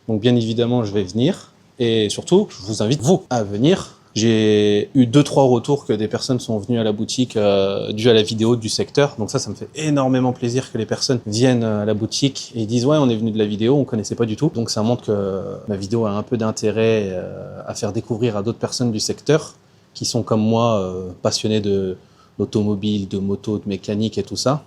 Donc bien évidemment je vais venir. Et surtout, je vous invite vous à venir. J'ai eu 2-3 retours que des personnes sont venues à la boutique dû à la vidéo du secteur. Donc ça me fait énormément plaisir que les personnes viennent à la boutique et disent « Ouais, on est venu de la vidéo, on connaissait pas du tout. » Donc ça montre que ma vidéo a un peu d'intérêt à faire découvrir à d'autres personnes du secteur qui sont comme moi passionnés d'automobile, de moto, de mécanique et tout ça.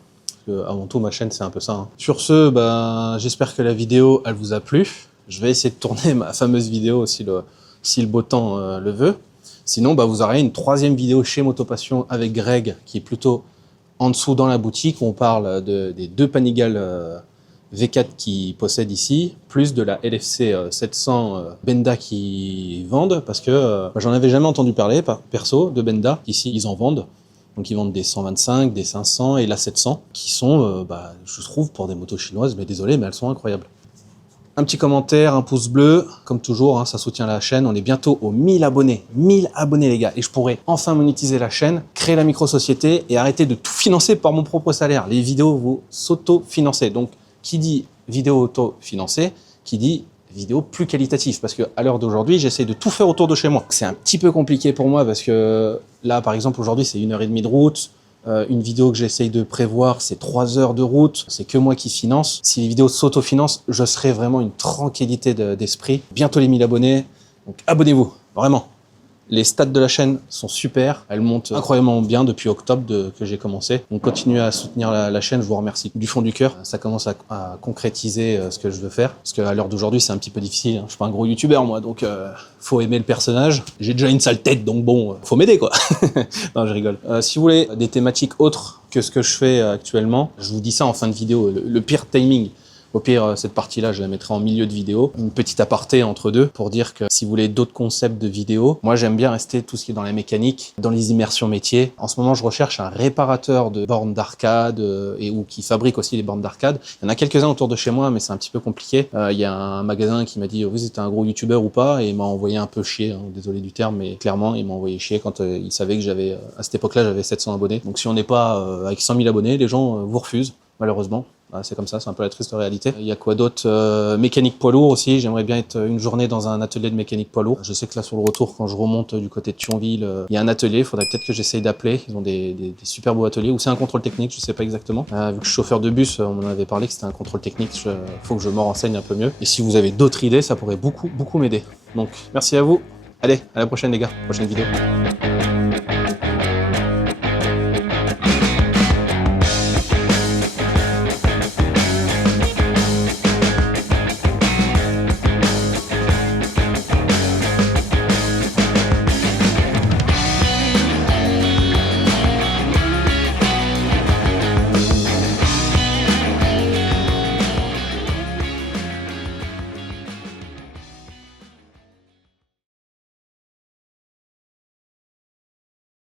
Avant tout, ma chaîne, c'est un peu ça. Hein. Sur ce, j'espère que la vidéo, elle vous a plu. Je vais essayer de tourner ma fameuse vidéo si le beau temps le veut. Sinon, vous aurez une 3e vidéo chez Motopassion avec Greg, qui est plutôt en dessous dans la boutique, où on parle des 2 Panigale V4 qu'ils possèdent ici, plus de la LFC 700 Benda qu'ils vendent, parce que j'en avais jamais entendu parler, perso, de Benda. Ici, ils en vendent. Donc ils vendent des 125, des 500 et la 700, qui sont, je trouve, pour des motos chinoises, mais désolé, mais elles sont incroyables. Un petit commentaire, un pouce bleu, comme toujours, hein, ça soutient la chaîne. On est bientôt aux 1000 abonnés. 1000 abonnés, les gars. Et je pourrais enfin monétiser la chaîne, créer la micro-société et arrêter de tout financer par mon propre salaire. Les vidéos, vous s'auto-financez. Donc, qui dit vidéo auto-financée, qui dit vidéo plus qualitative. Parce qu'à l'heure d'aujourd'hui, j'essaie de tout faire autour de chez moi. C'est un petit peu compliqué pour moi parce que là, par exemple, aujourd'hui, c'est 1h30 de route. Une vidéo que j'essaye de prévoir, c'est 3 heures de route, c'est que moi qui finance. Si les vidéos s'auto-financent, je serai vraiment une tranquillité d'esprit. Bientôt les 1000 abonnés, donc abonnez-vous, vraiment. Les stats de la chaîne sont super, elles montent incroyablement bien depuis octobre que j'ai commencé. Donc continuez à soutenir la chaîne, je vous remercie du fond du cœur. Ça commence à concrétiser ce que je veux faire, parce qu'à l'heure d'aujourd'hui c'est un petit peu difficile. Hein. Je suis pas un gros youtubeur moi, donc faut aimer le personnage. J'ai déjà une sale tête, donc bon, faut m'aider quoi. Non, je rigole. Si vous voulez des thématiques autres que ce que je fais actuellement, je vous dis ça en fin de vidéo, le pire timing. Au pire, cette partie-là, je la mettrai en milieu de vidéo. Une petite aparté entre deux pour dire que si vous voulez d'autres concepts de vidéo, moi j'aime bien rester tout ce qui est dans la mécanique, dans les immersions métiers. En ce moment, je recherche un réparateur de bornes d'arcade ou qui fabrique aussi les bornes d'arcade. Il y en a quelques-uns autour de chez moi, mais c'est un petit peu compliqué. Il y a un magasin qui m'a dit vous êtes un gros youtubeur ou pas, et il m'a envoyé un peu chier. Hein, désolé du terme, mais clairement, il m'a envoyé chier quand il savait que j'avais, à cette époque-là, j'avais 700 abonnés. Donc si on n'est pas avec 100 000 abonnés, les gens vous refusent, malheureusement. C'est comme ça, c'est un peu la triste réalité. Il y a quoi d'autre? Mécanique poids lourd aussi, j'aimerais bien être une journée dans un atelier de mécanique poids lourd. Je sais que là sur le retour, quand je remonte du côté de Thionville, il y a un atelier, il faudrait peut-être que j'essaye d'appeler. Ils ont des super beaux ateliers, ou c'est un contrôle technique, je sais pas exactement. Vu que je suis chauffeur de bus, on en avait parlé que c'était un contrôle technique, faut que je me renseigne un peu mieux. Et si vous avez d'autres idées, ça pourrait beaucoup m'aider. Donc merci à vous, allez, à la prochaine les gars, prochaine vidéo.